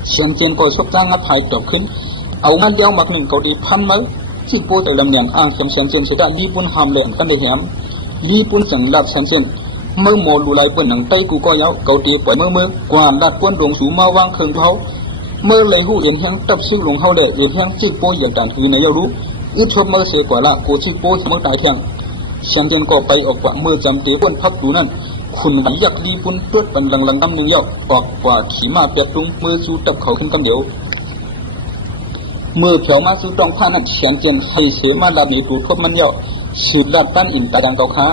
เฉียนเจนก็ชกจ้างงัดภายตกขึ้นเอามันเดียวมักหนึ่งเกาตีพันเมื่อจิปูจะดำเนินอ่างเฉียนเจนเสียได้รีบุญหามเล่นกันได้แหมรีบุญจังลัดเฉียนเจนเมื่อโมลูไลเปิดหนังไตกูก็ยาวเกาตีปล่อยเมื่อกว่าดัดก้นดงสูงมาวางเครื่องเขาเมื่อเลยหูเอียนแห้งตับซิ่งลงเขาเลยเอียนแห้งจิปูอย่างต่างคือในยารู้อึดชบเมื่อเสียกว่าละกูจิปูเมื่อตายแทงเชียงเจนก็ไปออกกว่าเมื่อจำเตี้ยนพักดูนั่นคุณมันยักรีปุ่นตรวจเป็นหลังกำนึงยาวออกกว่าขี่มาเปียกตุงเมื่อจูตับเขาขึ้นกำเดียวเมื่อเขียวมาจูต้องผ้านั่นเชียงเจนให้เสียมาดับในตูทบมันยาวสืบดัดตั้นอินตาดังเกาขา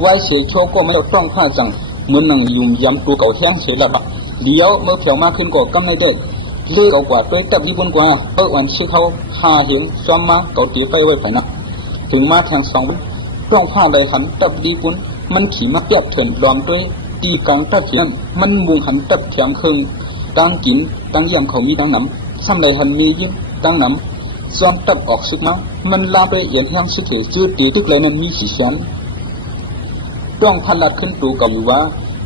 ไว้เสียโชก็ไม่ต้องผ้าจังเหมือนหนังยุ่มยำตัวเก่าแท้งเสียระดับเดียวเมื่อเขียวมาขึ้นก็กำในเด็กเลือกเอากว่าด้วยตับรีปุ่นกว่าวันชี้เขาหาเห็นซ้อมมาเกาตีไปไว้ไปนะถึงมาแทงสองต้องผ้าเลยหันตับดีปุ่นมันขี่มาเปียกเถื่อนล้อมด้วยตีกลางตับเขียนมันมุงหันตับแข็งครึ่งตั้งกินตั้งยำเขามีตั้งน้ำซ้ำเลยหันมียิ้มตั้งน้ำซ้อมตับออกซึกมามันลาไปเอียนแห้งซึกเกจืดตีตึกเลยนั้นมีสีเสียนต้องพันลัดขึ้นตูกับอยู่ว่า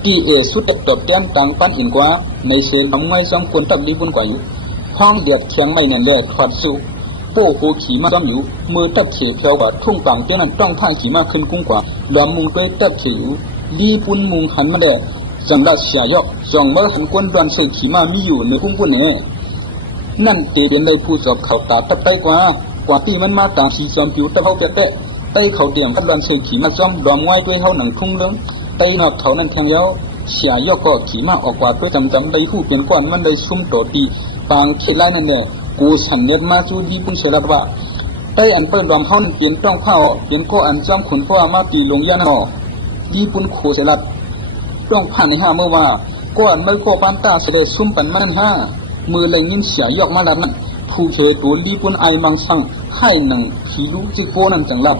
ตีสุดตบเตี้ยนตังปั้นอินกว่าในเซลล์ไม่ซ้ำควรตับดีปุ่นกว่าอยู่ห้องเดือดเคียงไม่แน่นเลยถอดสู้โป้โหขี่มาซ้อมอยู่มือตับเขียวเพียวกว่าทุ่งปังเจ้านั้นต้องผ้าขี่มาขึ้นกุ้งกว่าล้อมมุงด้วยตับเขียวรีปุ่นมุงหันมาเด้จังดัดเสียยอกจองเมื่อหันกวนดวนสื่อขี่มามีอยู่ในกุ้งปุ่นเนี่ยนั่นเตียนเลยผู้สอบเขาตาตับไปกว่าที่มันมาตามสีจอมผิวตะเขาเป๊ะไตเขาเดี่ยงกันดวนสื่อขี่มาซ้อมล้อมไว้ด้วยเขาหนังทุ่งเลื้งไตนอกเขานั่นแข็งเย้าเสียยอกก็ขี่มาออกกว่าด้วยจำได้ผู้เปลี่ยนก้อนมันเลยซุ่มโตตีปางเขลัยนั่นเนี่ยกูสันเน็ตมาจูดีปุ่นเสลับว่าไต้อันเปิดรวมเขาหนึ่งเปลี่ยนต้องเข้าเปลี่ยนก็อันจอมขุนพ่อมาปีลงยันหอญี่ปุ่นโคเสลัดต้องผ่านในห้าเมื่อว่าก็อันไม่ก็ปันตาเสด็จซุ่มปันมันห้ามือเลยยินเสียยอกมาลับนั้นผู้เฉยตัวญี่ปุ่นไอมังสังให้หนึ่งผีลูกจีโกนั่นจังลับ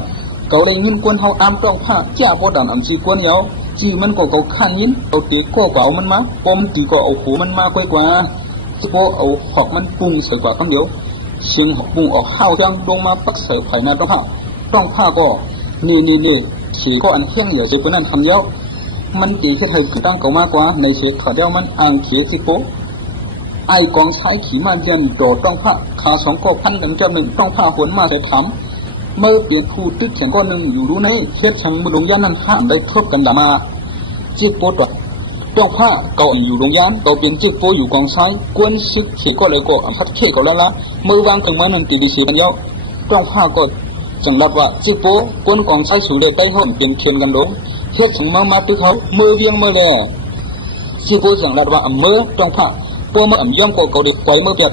เขาเลยยินกวนเขาอามต้องผ้าจ้าโบดำอันจีกวนเยาจีมันก็เขาขันยินเขาเตะก็เก่ามันมาปมจีก็เอาหูมันมาค่อยกว่าจีโกเอาหอกมันปุ้งใส่กว่าคำเดียวเชียงหอกปุ้งออกข้าวจังลงมาปักใส่ไผ่หน้าต้องผ้าก็นี่ขี่ก็อันเที่ยงเหลือเจ้านั้นคำเดียวมันตีแค่ไทยตั้งเก่ามากกว่าในเชษขาเดียวมันอ่างเขียจีโกไอกองใช้ขี่มาเย็นโดดต้องผ้าขาสองก็พันหนึ่งจำหนึ่งต้องผ้าหวนมาใส่ถามเมื่อเปลี่ยนผู้ตึกเขียนก้อนหนึ่งอยู่รู้ในเช็ดชังมือลงยันนั้นข้ามได้ทบกันดามาจีโปตัวต้องผ้าเก่าอยู่ลงยันต่อเป็นจีโปอยู่กองซ้ายกวนซึกเขียก็เลยก็พัดเข่ก็แล้วละมือวางถึงมันนั่นตีดีสีกันเยาต้องผ้าก็จังรับว่าจีโปกวนกองซ้ายสูดเลยไปห้องเป็นเขียนกันลงเช็ดชังมาตึกเขามือเวียงมือเลยจีโปจังรับว่าเมื่อต้องผ้าพวกเมื่อย่อมก็เก่าเด็กไว้เมื่อเปียก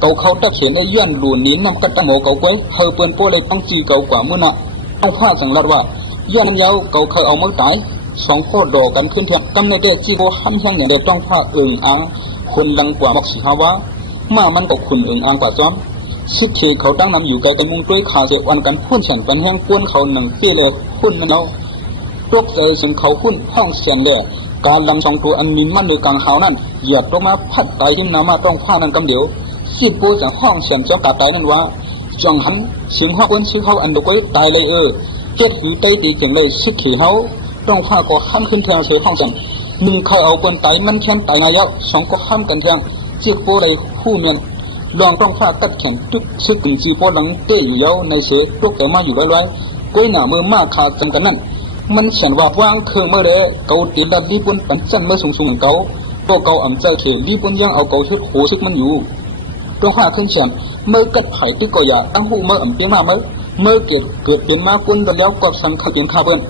เก่าเขาตัดเขียนในย้อนหลุนนี้นำกันตั้งโมเก่าไว้เฮอเปิ้นโปเลยต้องจีเก่ากว่ามื่อน่ะต้องผ้าจังรัดว่าย้อนยาวเก่าเคยเอามือตายสองโคดอกันขึ้นเถียงกำในเด็กจีโบห้ำแห้งอย่างเด็กต้องผ้าอ่างคนดังกว่าบอกสิฮาวะมามันก็คุณอ่างกว่าซ้อมสุดเขเขาตั้งนำอยู่ไกลกันมุงด้วยขาเสียวันกันพุ่นแฉนกันแห้งป้วนเขาหนังเปี้ยเลยพุ่นมันเอาตกใจสิงเขาพุ่นห้องเสียนเด็กการลำสองตัวอันมินมันในกลางเขานั่นเหยียบลงมาพัดตายที่น้ำมาต้องผ้านั้นกำเดียวสิบปูจากห้องเสียนเจ้าตาตายนั่นว่าจังหันเสียงห้องคนชื่อเขาอันดุกไว้ตายเลยเจ็ดอยู่ใต้ตีเก่งเลยสุดเขเขาต้องผ้าก็ข้ามขึ้นเทียงเสียห้องเสียนหนึ่งเขาเอาคนตายมันแค้นตายนายะสองก็ข้ามกันเทียงสิบปูเลยคู่เมียน ลองต้องฟ้ากัดแขนตึกซึกถึงจีโปหลังเตะอยู่เย้าในเสือตัวแกมาอยู่ร้อยๆก้อยหน้ามือมาขาดกันนั่นมันเขียนว่าวางเครื่องเมื่อไรเกาตีดัดรีปุ่นปันจันเมื่อสูงๆเกาตัวเกาอ่ำใจเขรีปุ่นยังเอาเกาชุดโหซึกมันอยู่ตัวห้าขึ้นเขียนเมื่อกัดไผ่ตึกก็อย่าตั้งหูเมื่ออ่ำเปียมาเมื่อเกิดเป็นมาปุ่นแล้วก็สั่งขัดเย็นข้าเบิ้ล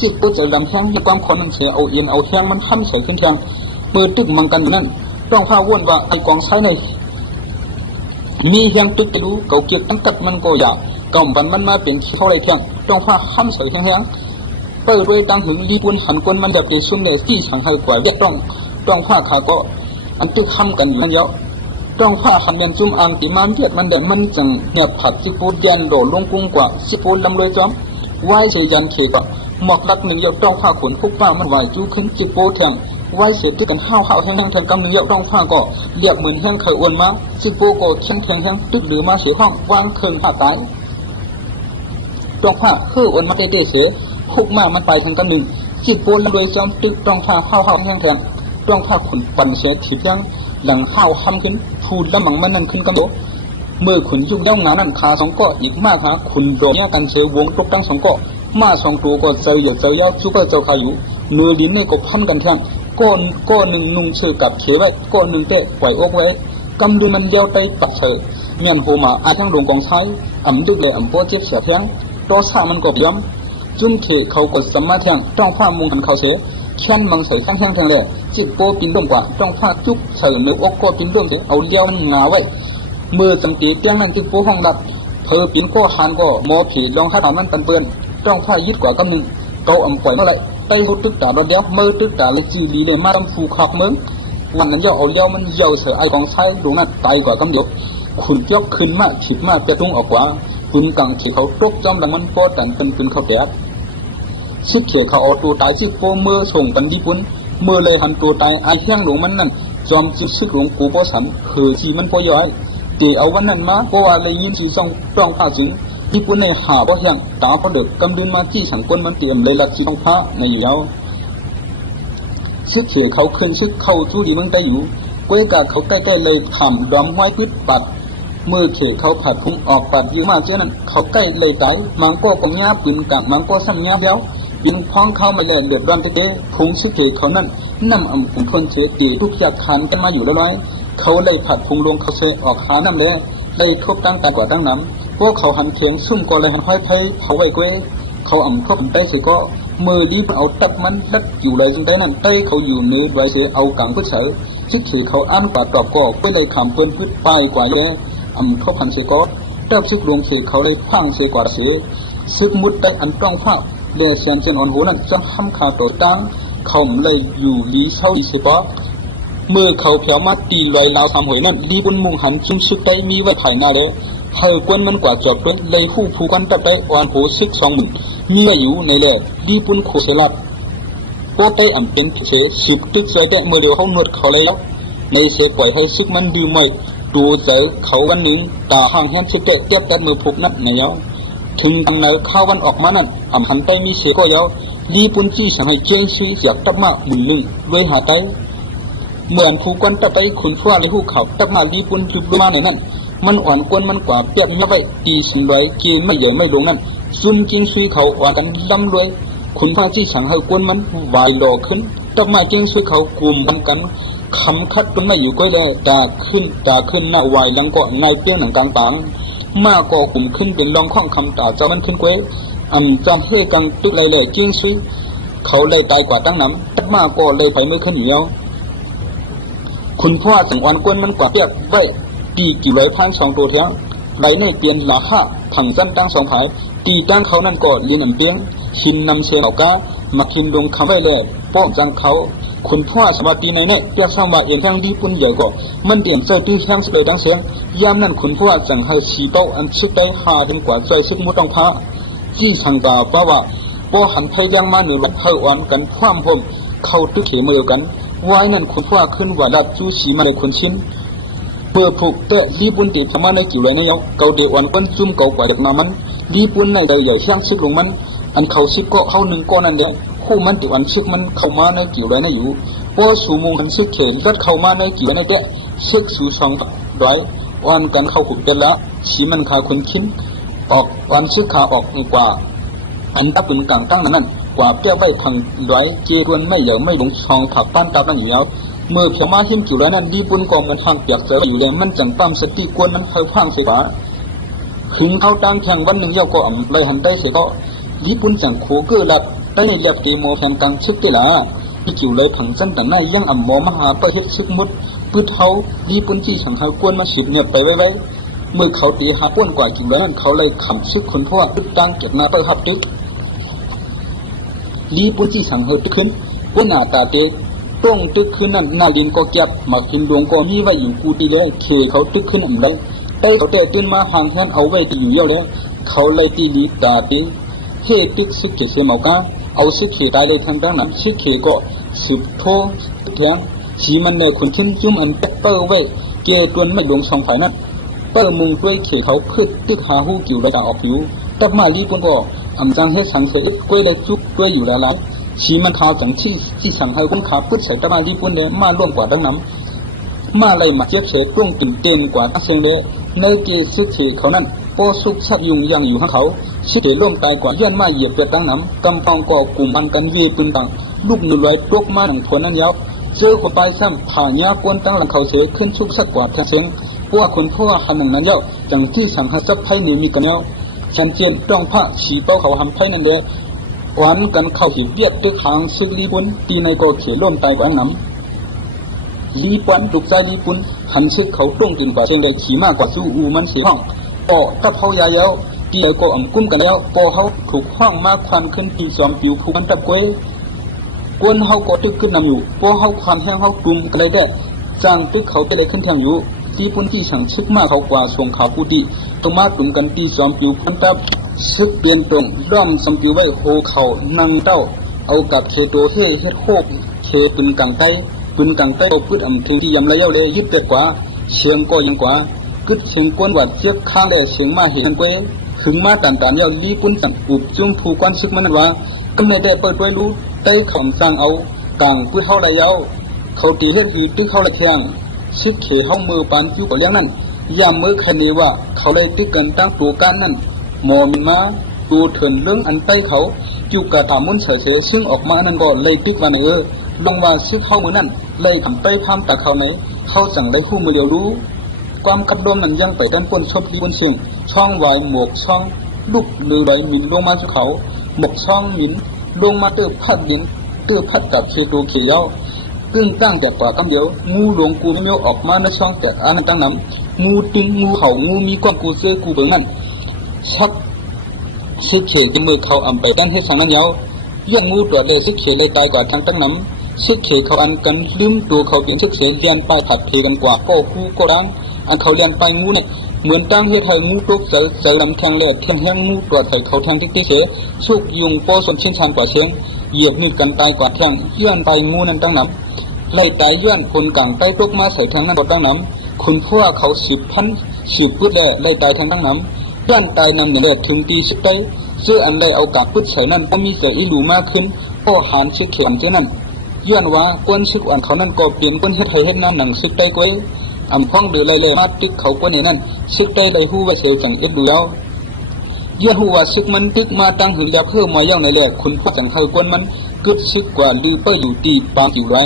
จิตปุ่นจะดำแห้งมีความคนมันเสียเอาเอียนเอาแห้งมันขั้นใส่ขึ้นแทงมือตึกมังกันนั่นต้องพาวนว่าไอกองไซในมีแห้งตึกไปดูเกาเกียตั้งตัดมันก็อย่าเกาบันมันมาเป็นเท่าไรแทงต้องพาขั้นใส่แห้งเปิดด้วยตั้งหึงรีปุ่นหันก้นมันแบบเดือดซุ่มเลยที่สั่งให้กว่าเวียดต้องพาขาก็อันตึกคำกันอยู่นั่นเยอะต้องพาคำเดินซุ่มอ่างติมันเทียดมันเดินมันจังเนียบผัดสิปูยันโดลงกุ้งกว่าสิปูลำเลยจอมไหวเสียยันเขก็หมอกรักหนึ่งเยอะต้องพาขนพุกป้ามันไหวจู้ขึ้นสิปูแทงไหวเสียตึกกันห้าวแห้งแทงกำหนึ่งเยอะต้องพาก็เรียบเหมือนแห้งเคยอ้วนมาสิปูก็แห้งตึกหรือมาเสียห้องวางเคิงผ้าตายต้องพาเพื่ออ้วนมาเตะเสียพุกมามันไปทางกำหนึ่งสิปูลำเลยจอมตึกต้องพาห้าวแห้งแทงต้องพาขนปั่นเสียถีบยังหลังห้าวคำขึ้นพูดแล้วมังมันนั่นขึ้นกำโดเมื่อขุนยุกเด้างานั่นขาสองก้ออีกมากฮะขุนโดเนี่ยกันเสียวงตกตั้งสองก้อมาสองตัวก็เจอเจอยาวจุกก็เจ้าขาอยู่เนื้อดินเนี่ยก็พันกันแทงก้อนหนึ่งนุ่งเชือกับเขไว้ก้อนหนึ่งเตะปล่อยอกไว้กำดูมันเย้าไตปัดเสือเมียนโหมาอาทั้งดวงกองไซอ่ำดึกเลยอ่ำโป้เจ็บเสียแทงตัวซามันก็ย้ำจุ่มเขเขาก็สมาแทงจ้องผ้ามุงหันเขาเสียแค้นมังใส่แทงเลยจิตโปปินร่มกว่าจ้องผ้าจุกใส่เนื้ออกก็ปินร่มเลยเอาเลี้ยวมันงาไว้เมื่อสังเกตเพียงนั้นจิตโปห้องดับเธอปินก็หันก็มอผีลองหาทำมันตันเปื้อนจ้องผ้ายึดกว่ากำนึงเกาอ่ำปล่อยเมื่อไรไตหุดตึกตาเราเดียวเมื่อตึกตาเลยจีรีเลยมาดำฟูขับเมืองวันนั้นเย้าเอาเลี้ยวมันเย้าเสือไอกองไซดวงนั้นตายกว่ากำเดียวขุนยกขึ้นมาฉีดมาเปียตุ้งออกกว่าปืนกังที่เขาตกจอมดังมันโปดันเป็นปืนเขาแตกชิดเขียวเขาเอาตัวตายชิดโปเมื่อส่งกันญี่ปุ่นเมื่อเลยหันตัวตายไอเฮียงหลวงมันนั่นจอมจิตซึกหลวงกูโปสันเหือทีมันโปย้อยเดี๋ยวเอาวันนั้นมาเพราะว่าเลยยินสีส่องต้องผ้าจึงญี่ปุ่นในหาเพราะเฮียงตาเพราะเด็กกำดินมาที่สังคนมันเตรียมเลยลัดสีต้องผ้าในอยู่แล้วชิดเขียวเขาขึ้นชิดเข้าจู้ดีเมืองได้อยู่เว้ยกาเขาใกล้ๆเลยทำดอมห้อยพืชปัดเมื่อเขเขาผัดพุ่งออกปัดยืมมาเจ้านั้นเขาใกล้เลยตายมังก็กองยาปืนกังมังก็ซ้ำยาเดียวยิงพ้องเข้ามาเลยเดือดร้อนเต้ๆพุงชิเขเขานั่นนำอ่ำคนเฉตีทุกอย่างขันกันมาอยู่ร้อยเขาเลยผัดพุงลงเขาเสออกหาน้ำเลยเลยทบตั้งแต่กว่าตั้งน้ำพวกเขาหันเขียงซุ่มก็เลยหันห้อยไผ่เขาไว้เว้ยเขาอ่ำทบใต้เสก็มือรีบเอาตัดมันดัดอยู่เลยจึงได้นั่นเต้เขาอยู่เนื้อไว้เสเอากังพึ่งเสือชิเขเขาอันกว่าตอบก็ไปเลยขำเพื่อนพึ่งไปกว่าแย่ทบหันเสก็เติบซึกลงเสเขาเลยพังเสกว่าเสซึกมุดได้อันต้องผ้าเดือดเสียนเจนอ่อนหัวนั้นจะห้ำขาตัวตั้งเขาเลยอยู่ดีเช่าดีเสปอเมื่อเขาเผามาตีลอยลาวทำหวยนั่นดีบนมุงหันจุ่มซึกได้มีไว้ถ่ายหน้าเลยเฮยกวนมันกว่าจอบด้วยเลยคู่ผูกันตัดได้อ่อนหัวซึกสองหมื่นมีไว้อยู่ในเลยดีบนโคเสลับโปเตอ่ำเป็นเสสืบตึกใจแต่เมื่อเดียวเขาหนวดเขาเลยแล้วในเสปล่อยให้ซึกมันดื่มไม่ดูเจอเขาวันหนึ่งตาห่างแห้งซึกเตะเทียบกันมือผูกนัดในเย้าถึงทางไหนข้าวันออกมานั่นอ่ำหันใต้มีเสียก็เย้าดีปุ่นจี้สั่งให้เจียงซีอยากตับมาหมุนหนึ่งด้วยหาใต้เหมือนผู้กวนตับไปขุนฟ้าในหูเขาตับมาดีปุ่นจุดมาในนั้นมันอ่อนกวนมันกว่าเปียกนับไปตีสินร้อยเกณฑ์ไม่ใหญ่ไม่ลงนั่นซุ่มจิงซีเขาอ่อนกันล้ำรวยขุนฟ้าจี้สั่งให้กวนมันวายหล่อขึ้นตับมาจิงซีเขากลุ่มกันคำคัดมันไม่อยู่ก็เลยตาขึ้นหน้าวายลังเกาะในเปี้ยงหนังต่างๆมาก่อกลุ่มขึ้นเป็นรองข้องคำตาเจ้ามันขึ้นเว้ยจำให้กังตึกเลยจิ้งซุยเขาเลยตายกว่าตั้งน้ำตัดมาก็เลยไปไม่ขึ้นเหนียวคุณพ่อสังวรกวนมันกว่าเปียกไว้ตีกี่ไว้พันสองตัวเทียงไรในเปลี่ยนหลาค่าผังจันตั้งสองผายตีตั้งเขานั่นก็ลีนเปียงชินนำเสียงเอาก้ามากินลงคำไว้เลยป้องจังเขาคุณพ่อสวัสดีในเนี่ยเปียกสามว่าเอียงทางดีปุ่นใหญ่ก็มันเดี่ยมใจตื้อแข้งสเลยดังเสียงยามนั้นคุณพ่อสั่งให้ชีเป้าอันซึกได้หาถึงกว่าใจซึกมุดต้องพาที่ทางตาเพราะว่าพอหันไทยยังมาเหนือลำเฮอ่อนกันความพมเข้าตึกเขมือกันไว้นั่นคุณพ่อขึ้นว่าดับจูสีมาในคนชิ้นเปิดผูกเตะรีบุญติดธรรมะในกิ่วไรในยกเกาเดียวอ่อนก้นจุ่มเกาว่าเด็กมามันรีบุญในใดใหญ่ช่างซึกลงมันอันเขาซึกก็เข้าหนึ่งก้อนนั่นเดียวคู่มันติดอันซึกมันเข้ามาในกิ่วไรในอยู่พอสูมุงหันซึกเข็นรัดเข้ามาในกิ่วในเตะซึกสูสองร้อยพ วันกันเข้าขุดกันแล้วชีมันขาคนคิ้นออกวันซื้อขาออกกว่าอันตับเป็นกลางตั้งนั้นกว่าเปี้ยไว้พังร้อยเจรวนไม่เหยาไม่หลงช่องผักป้านตาตั้งอยู่แล้วเมื่อเพียงมาหิมจุแล้วนั้นดีบุญกองมันทางเปียกเสืออยู่เลยมันจังปั้มสติกวนมันเคยพังเสียบ้าหึงเข้าตั้งแข่งวันหนึ่งเย้าก็อ่ำเลยหันได้เสียก็ดีบุญจังโคเกือหลับได้ในเรียบตีโมแทนกังชึกได้ละที่จิ๋วเลยผังจันแต่หน้ายังอ่ำหมอมหาประเทศชึกมุดปืดเขาดีบุญที่ฉังหากวนมาสืบเนี่ยไปไว้เมื่อเขาตีหาป้วนกว่าจิ๋วแล้วนั้นเขาเลยขำชึกคนทั่วตึกตั้งเก็บมาเปิดหับตึกดีบุญที่ฉังเฮตึกขึ้นวนหน้าตาเตะต้องตึกขึ้นนั้นนาลินก็เก็บมากินดวงก็มีไว้อยู่กูตีเลยเคเขาตึกขึ้นอ่ำเลยแต่เขาแต่ตื่นมาห่างแทนเอาไว้ตีอยู่เยอะแล้วเขาเลยตีลีตาเตะเฮตึกซึกเกษเมากาเอาซึกเขตายเลยทางด้านนั้นซึกเขก็สืบโทแทงชีมันเนี่ยคนขึ้นจุ่มอันเปอร์ไว้เกตวนไม่หลงช่องไฟนั้นเปอร์มุงด้วยเขเขาขึ้นตึกหาหูกิ่วระดับออกอยู่ตับมาลีปุ่นก็อำจังเฮ็ดสังเสกกล้วยได้จุกกล้วยอยู่แล้วล่ะชีมันเท้าจังที่สั่งให้คนขาพุทธใส่ตับมาลีปุ่นเนี่ยมาล่วงกว่าดังนั้นมาเลยมาเจี๊ยบเฉยตรงติ่มเต็มกว่าทั้งเสียงเลยในเกซึกเขเขานั้นโปสุกชัดยุงยังอยู่ข้างเขาชิเดล่มตายกว่าย้อนมาเหยียบเกิดตั้งน้ำกำปองก่อกลุ่มอันกันเย่ปืนตังลูกหนุ่มลอยตกมาหนังผลนั้นยาวเจอขบไปซ้ำผ่านยาปวนตั้งหลังเขาเสียขึ้นชุกสักกว่าทั้งเสียงพวกคนทั่วหันหนังนั้นยาวจังที่สั่งให้ซับไพ่หนึ่งมีกันแล้วฉันเจียนจ้องผ้าฉีเป้าเขาทำไพ่นั่นเด้หวานกันเข้าหิบเบียดตึกหางซึกลีบุญตีในก่อเขียล่มตายกว่าน้ำลีปันตุกใจลีปุนหันซึกเขาต้งกินกว่าเชียงใดขี่มากกว่าสู้อูมันเสียห้องปอถ้าเขายาเย้าตีเลยก็อ่ำกุ้มกันแล้วปอเขาถูกห้องมากควันขึ้นปีสอมผิวผูมันตะกวยกวนเขาก็ตึกขึ้นนำอยู่ปอเขาควันแห้งเขากลุ่มกันเลยได้จางตึกเขาไปเลยขึ้นแทงอยู่ที่ปุนที่สั่งซึกมากเขากว่าส่งข่าวผู้ดีต้องมากลุ่มกันปีสอมผิวพันตับซึกเปลี่ยนตรงร่อมสมผิวไว้โหเขานั่งเต้าเอากับเคโตเฮ่เฮ็ดโคกเคปืนกลางใต้ปืนกลางใต้เอาพืชอ่ำถึงที่ยำระยะเลยยึดเกิดกว่าเชียงก็ยังกว่ากึศเชียงกวนวัดเชือกข้างได้เชียงมาเห็นกวยถึงมาตันยาวลีปุ้นจังอุบจุ่มผูกวันซึกมันว่ากำเนิดได้เปิดไว้รู้ได้คำสั่งเอาต่างปื้เขาระยะเขาตีเฮ็ดหีตึกเขาละเทียงซึกเขห้องมือปานอยู่กับเลี้ยงนั้นยามมือคันนี้ว่าเขาเลยตึกกันตั้งตัวการนั้นหมอมีมาตัวเถินเรื่องอันใต้เขาอยู่กับตามุนเฉยซึ่งออกมานั่นก็เลยตึกวันลงว่าซึกเข้ามือนั่นเลยทำไปพามตาเขาไหนเขาสั่งได้คู่มือเดียวรู้ความกัดดมนั้นยังไปด้านก้นชอบที่บนเสียงช่องวายหมวกช่องลูกหรือใบมินลงมาสู่เขาหมวกช่องมินลงมาเตื้อพัดดินเตื้อพัดจากเชตูเขียวกึ่งตั้งแต่ป่ากำเดียวงูหลวงกูไม่ออกมาในช่องแต่อันตั้งน้ำงูตึงงูเขางูมีความกูเสื้อกูเบิ่งนั่นชักซึกเขยกินมือเขาอ่ำไปด้านให้สังนั้นยาวยังงูตัวเดียวซึกเขยเลยตายกว่าทางตั้งน้ำซึกเขยเขาอันกันลืมตัวเขาเปลี่ยนซึกเขยเรียนไปถัดเพกันกว่าก็คู่ก็รังอันเขาเรียนไปงูเนี่ยเหมือนตั้งเฮ็ดให้งูตกเสือลำแทงแหลกแทงแห้งงูตัวใส่เขาแทงติ๊กเสียชุกยุงโปสมชินชันกว่าเชียงเหยียบมีดกันตายกว่าแทงย้อนไปงูนั้นตั้งน้ำไล่ตายย้อนคนกลางใต้ตกมาใส่ทางนั้นบดตั้งน้ำคุณพวกเขาสืบพุทธได้ไล่ตายทางตั้งน้ำย้อนตายนำเหนือถึงตีสิบไตเสื้ออันใดเอากับพุทธใส่นั้นก็มีเสืออีหลูมากขึ้นก็หานซึกเข็มเจ้านั้นย้อนว่าก้นซึกอันเขานั้นก็เปลี่ยนก้นเฮ็ดไทยเฮ็ดนั้นหนังซึกไตก้อยอำพ้องเดือดเลยมาตึกเขาก้นนั้นซึกไตได้หู้ว่าเสียวจังเอ็ดดูแล้วย้อนหู้ว่าซึกมันตึกมาตั้งหือแล้วเพิ่มมาย่างในแหลกคุณพ่อจังเขาก้นมันกึดซึกกว่าลือเป้อยู่ตีปางอยู่ไร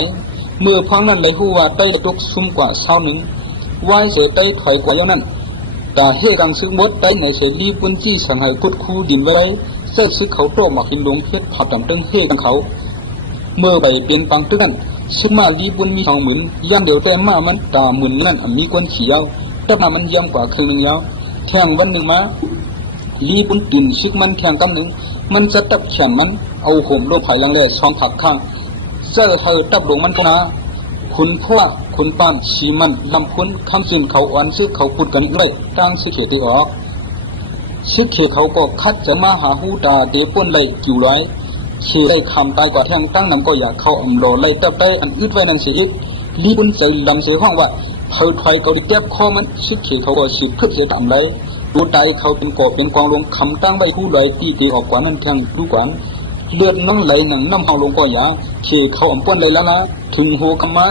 เมื่อพ้องนั้นได้หู้ว่าไตตกซุ่มกว่าเช้าหนึ่งวายเสียไตถอยกว่าย่างนั้นแต่เฮกังซึกมดไตในเสรีปุ่นจี้สังหายกุดคูดินไว้เสื้อซึกเขาโตมากินลงเฮ็ดผัดดำตึงเฮกังเขาเมื่อไปเปลี่ยนปังตึกนั้นซึกมาลีปุ่นมีทองหมื่นย่ำเดียวแต่มามันตาหมื่นนั่นมีก้นเขียวแต่มามันย่ำกว่าครึ่งนึงยาวแทงวันหนึ่งมาลีปุ่นติ่นซึกมันแทงกำหนึ่งมันจะตับแขนมันเอาห่มลงภายหลังแร่ช่องผักข้างเสื้อเธอตับลงมันก็นะคุณพ่อคุณป้านชีมันลำพุนคำสินเขาอ่อนซึกเขาพูดกันเลยตั้งซึกเขตีออกซึกเขเขาก็คัดจะมาหาหูตาเดป่นเลยอยู่ร้อยเขได้คำตายกว่าแทงตั้งนำก็อยากเข้าอมโลเลยตับได้อันอึดไว้นั่นเสียลีบุญใจลำเสียห้องว่าเธอถอยเขาดิเจ็บคอมันซึกเขเขาก็สืบพึกเสียตามเลยดูตายเขาเป็นกอบเป็นกองลงคำตั้งใบหูเลยตีออกกว่านั้นแทงดูกว่าเลือดน้องไหลหนังน้ำห้องลงก็อย่าเขเขาอมป้นเลยแล้วนะถึงหัวกำมา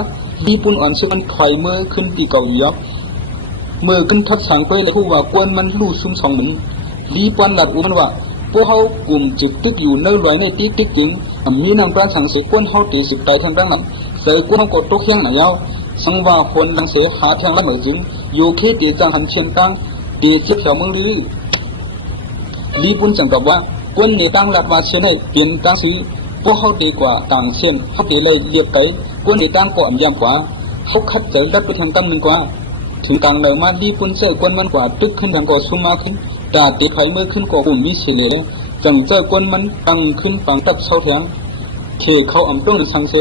ลีปุ่นอ่อนซึกมันถอยมือขึ้นตีเก่ายับ เมื่อขึ้นทัดสังไปเลยผู้ว่ากวนมันลู่ซุ่มสองหนึ่งลีปวนหลัดอุมันว่าพวกเขากลุ่มจิตตึกอยู่เนื้อลอยในติ๊กติ๊กจริงมีนางปราสังเสกวนเขาตีสิบไตทางด้านนั้นเสกวนเขากดตกเฮียงหน่อยสังว่าคนดังเสหาทางละเหมือนจึงอยู่แค่ตีจังหันเชียนตั้งตีเจ็บแถวเมืองลีปุ่นจังกับว่ากวนในตั้งหลัดว่าเชียนให้เปลี่ยนตั้งสีพวกเขาดีกว่าต่างเชียนเขาตีเลยเรียบไตกวนในตั้งก็อ่ำยำกว่าเขาคัดใจรัดไปทางตั้งหนึ่งกว่าถึงกลางเลยมาลีปุ่นเจอกวนมันกว่าตึกขึ้นทางก่อซุ่มมาขึ้นตาตีไฟเมื่อขึ้นก่อกลุ่มมิเชเลจังเจอกวนมันตั้งขึ้นฝังตับเสาแทงเคเขาอ่ำต้องสังเส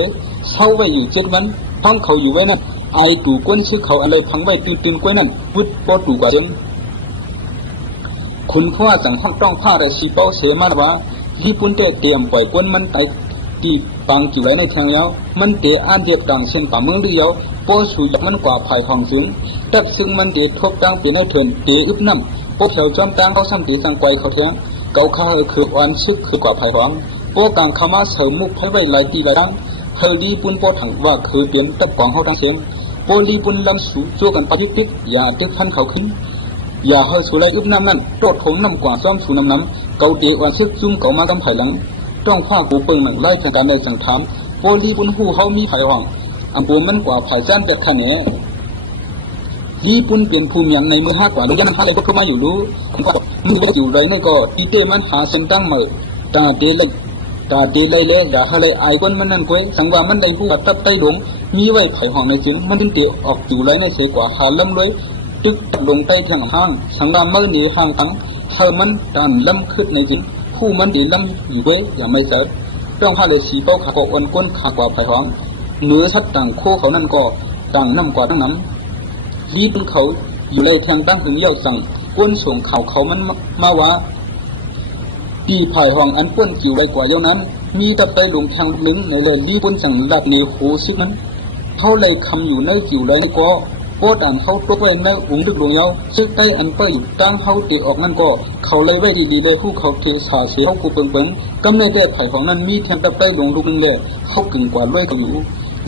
เสาไว้อยู่7 วันพังเขาอยู่ไว้นั่นไอตู่กวนชื่อเขาอะไรพังไว้ตื่นกวนนั่นวุดปอตู่กว่าเดิมคุณพ่อจังห้องต้องผ้าได้สีเป้าเสมาว่าที่ปุ่นเตรียมปล่อยกวนมันไอตีปังอยู่ไว้ในแทงแล้วมันเตะอ่านเดียบดังเช่นป่าเมืองเดียวโป้สูยักมันกว่าภายทองสูงแต่ซึ่งมันเตะทบดังเป็นในเถินเตะอึบน้ำโป้เผาจอมตังเขาซ้ำตีสังไกวเขาแทงเกาข้าคืออ่อนชึกคือกว่าภายทองโป้กลางขมาเสริมมุกไพ่ไว้หลายตีหลายดังเฮลีปุ่นโป้ถังว่าคือเตรียมตับกองเขาทั้งเสียงโป้ลีปุ่นลำสูโจกันปฏิทิกอย่าตึกพันเขาขึ้นอย่าเฮสุไลอึบน้ำนั่นโตดถมน้ำกว่าซ้อมสูน้ำเกาเตะวันซึกซุ่มเกามากำไผ่หลังต้องผ้ากูเปิงหนังไล่ทางการในสังถามโปลีบุญหูเขามีไผ่ห้องอันปูมันกว่าไผ่จ้านเป็ดขันเนี่ยญี่ปุ่นเปลี่ยนภูมิอย่างในมือ5 กว่าแล้วยันพาอะไรก็มาอยู่รู้มืออยู่ไรนี่ก็ตีเตมันหาเส้นตั้งมือตาเตเลยอย่าอะไรไอ้คนมันนั่นก้อยสังว่ามันได้ผู้ตับไตหลงมีไว้ไผ่ห้องในจึงมันถึงเตะออกอยู่ไรในเสียกว่าหาล้ำเลยตึกลงใต้ทางห้างสังว่าเมื่อหนีห้างทั้งเธอมันตามล้ำขึ้นในจึงผู้มันดีล้ำอยู่ไว้อย่าไม่เสดต้องพาเลยสีเป้าขาก็อ้วนก้นขากว่าไผ่ห้องเนื้อชัดต่างโคเขานั่นก็ต่างน้ำกว่าทั้งน้ำลีเป็นเขาอยู่ในทางตั้งถึงเยี่ยวสั่งก้นส่งเขามันมาว่าปีไผ่ห้องอันก้นจิ๋วไว้กว่าเยี่ยวนั้นมีตับไตหลงทางลึงในเลยลีบนสั่งหลับในโหซินั้นเขาเลยคำอยู่ในจิ๋วไรก็โคตรอันเขาตกไว้ในอุ้งดึกหลวงเยาซึ่งใต้อันเปิดอยู่ตั้งเขาตีออกนั่นก็เขาเลยไว้ดีๆเลยผู้เขาเทสาเสียเขากูเปิงกำในแต่ไผ่ของนั้นมีแทงตับใต้หลวงลูกนึงเลยเขากึ่งกว่าด้วยกันอยู่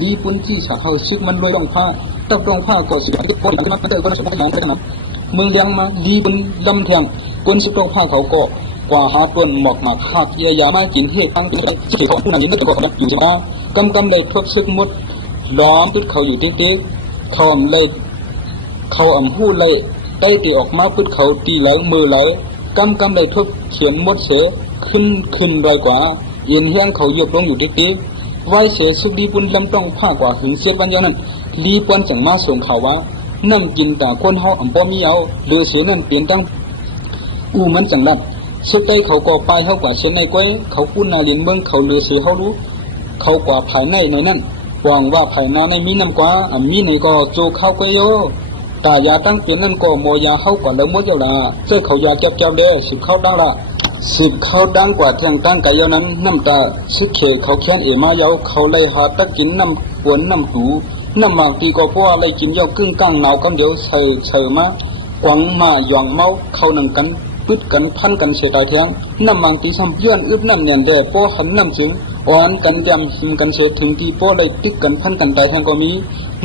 ลีปุ่นที่สาเขาซึกมันด้วยรองผ้าตับรองผ้าก็สิบที่คนที่มันเตะคนสมบูรณ์ไปทั้งนั้นเมืองเลี้ยงมาลีปุ่นลำแทงคนซึกรองผ้าเขาก็กว่าหาต้นหมอกหมากหักเยียยามากินเฮ็ดตั้งที่ไรที่เขาผู้นั้นยินได้บอกกันอยู่ที่มากำเลยทบซึกมุดล้อมปิดเขาอยู่ติ๊กๆเขาเลยเขาหู้เลยได้ตีออกมาพุดเขาตีไหลมือไหลกำเลยทุบเขียนมดเสขึ้นไรกว่าเย็นแห้งเขายกลงอยู่ติ๊กไว้เสสุดีปุ่นลำต้องผ้ากว่าหึงเสียวันอย่างนั้นลีปวนจังมาส่งข่าวว่านั่งกินแต่คนเขาอ่ำป้อมีเอาเดือเสียนั่นเปลี่ยนตั้งมันจังรัดสุดใจเขาก็ไปเขากว่าเช่นในก้อยเขาพูดนาลินเมืองเขาเลือเสียเขารู้เขากว่าภายในนั้นหวังว่าภายนอกในมีน้ำกว่ามีในก็โจเข้าก้อยโยตายาตั้งเป็นนั่นก็โมยาเข้าก่อนแล้วมดเจ้าละเจ้าเขายาเก็บเด้สิบเข้าดังละสิบเข้าดังกว่าแทงตั้งไก่ยานั้นน้ำตาซึกเขเขาแค้นมาเยาเขาเลยหาตะกินน้ำปวนน้ำหูน้ำหมากตีก็เพราะอะไรกินเยากึ่งกลางหนาวกำเดียวเฉยมากวังมาหยองเมาเข้านังกันปิดกันพันกันเสียตายแทงน้ำหมากตีซ้ำย้อนอึบน้ำเนียนแด่โป้หันน้ำจึงอ่อนกันยำหิมกันเสียถึงตีโป้เลยติดกันพันกันตายแทงก็มี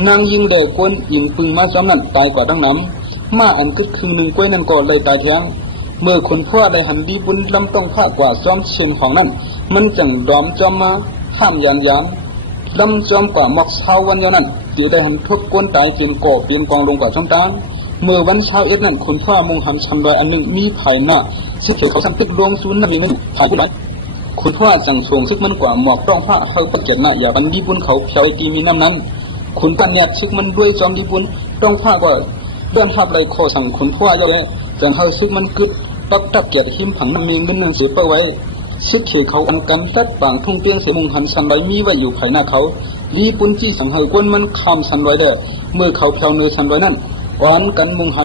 นางยิงแด่กวนยิงปึงมาซ้ำนั่นตายกว่าดังน้ำมาอันกึดครึ่งหนึ่งกล้วยนั่นก็เลยตายแทงเมื่อคนพ่อได้หันดีบุญลำต้องผ้ากว่าซ้อมเชียงของนั่นมันจังดอมจอมมาห้ามยานลำจอมกว่าหมอกเช้าวันยานั้นตีได้หันทุบกวนตายเปลี่ยนก่อเปลี่ยนกองลงกว่าช่องตางเมื่อวันเช้านั่นคนพ่อมุงหันชันลอยอันหนึ่งมีไผ่หน้าซึ่งเขาทำตึกลงซูนนั่นมีนั่นไผ่ผู้ใดคุณพ่อจังส่งซึกมันกว่าหมอกต้องผ้าเขาประเกียรติหน้าอย่าบันดีบุญเขาเพียวตีมีน้ำนั้นคุณปัญญาซึกมันด้วยจอมดีบุญต้องผ้าก็เดินภาพไรโคสั่งคุณพ่อเยอะเลยจังเขาซึกมันกึดปักตับเกียรติหิมผังมันมีเงินหนึ่งเสียเป้าไว้ซึกเขเขาอันกำจัดปางทุ่งเตียงเสียมุงหันสันไว้มีไว้อยู่ภายหน้าเขาลีปุนจี้สังหารกวนมันคำสันไว้เด้อเมื่อเขาเพียวเนื้อสันไว้นั่นอ่อนกันมุงหัน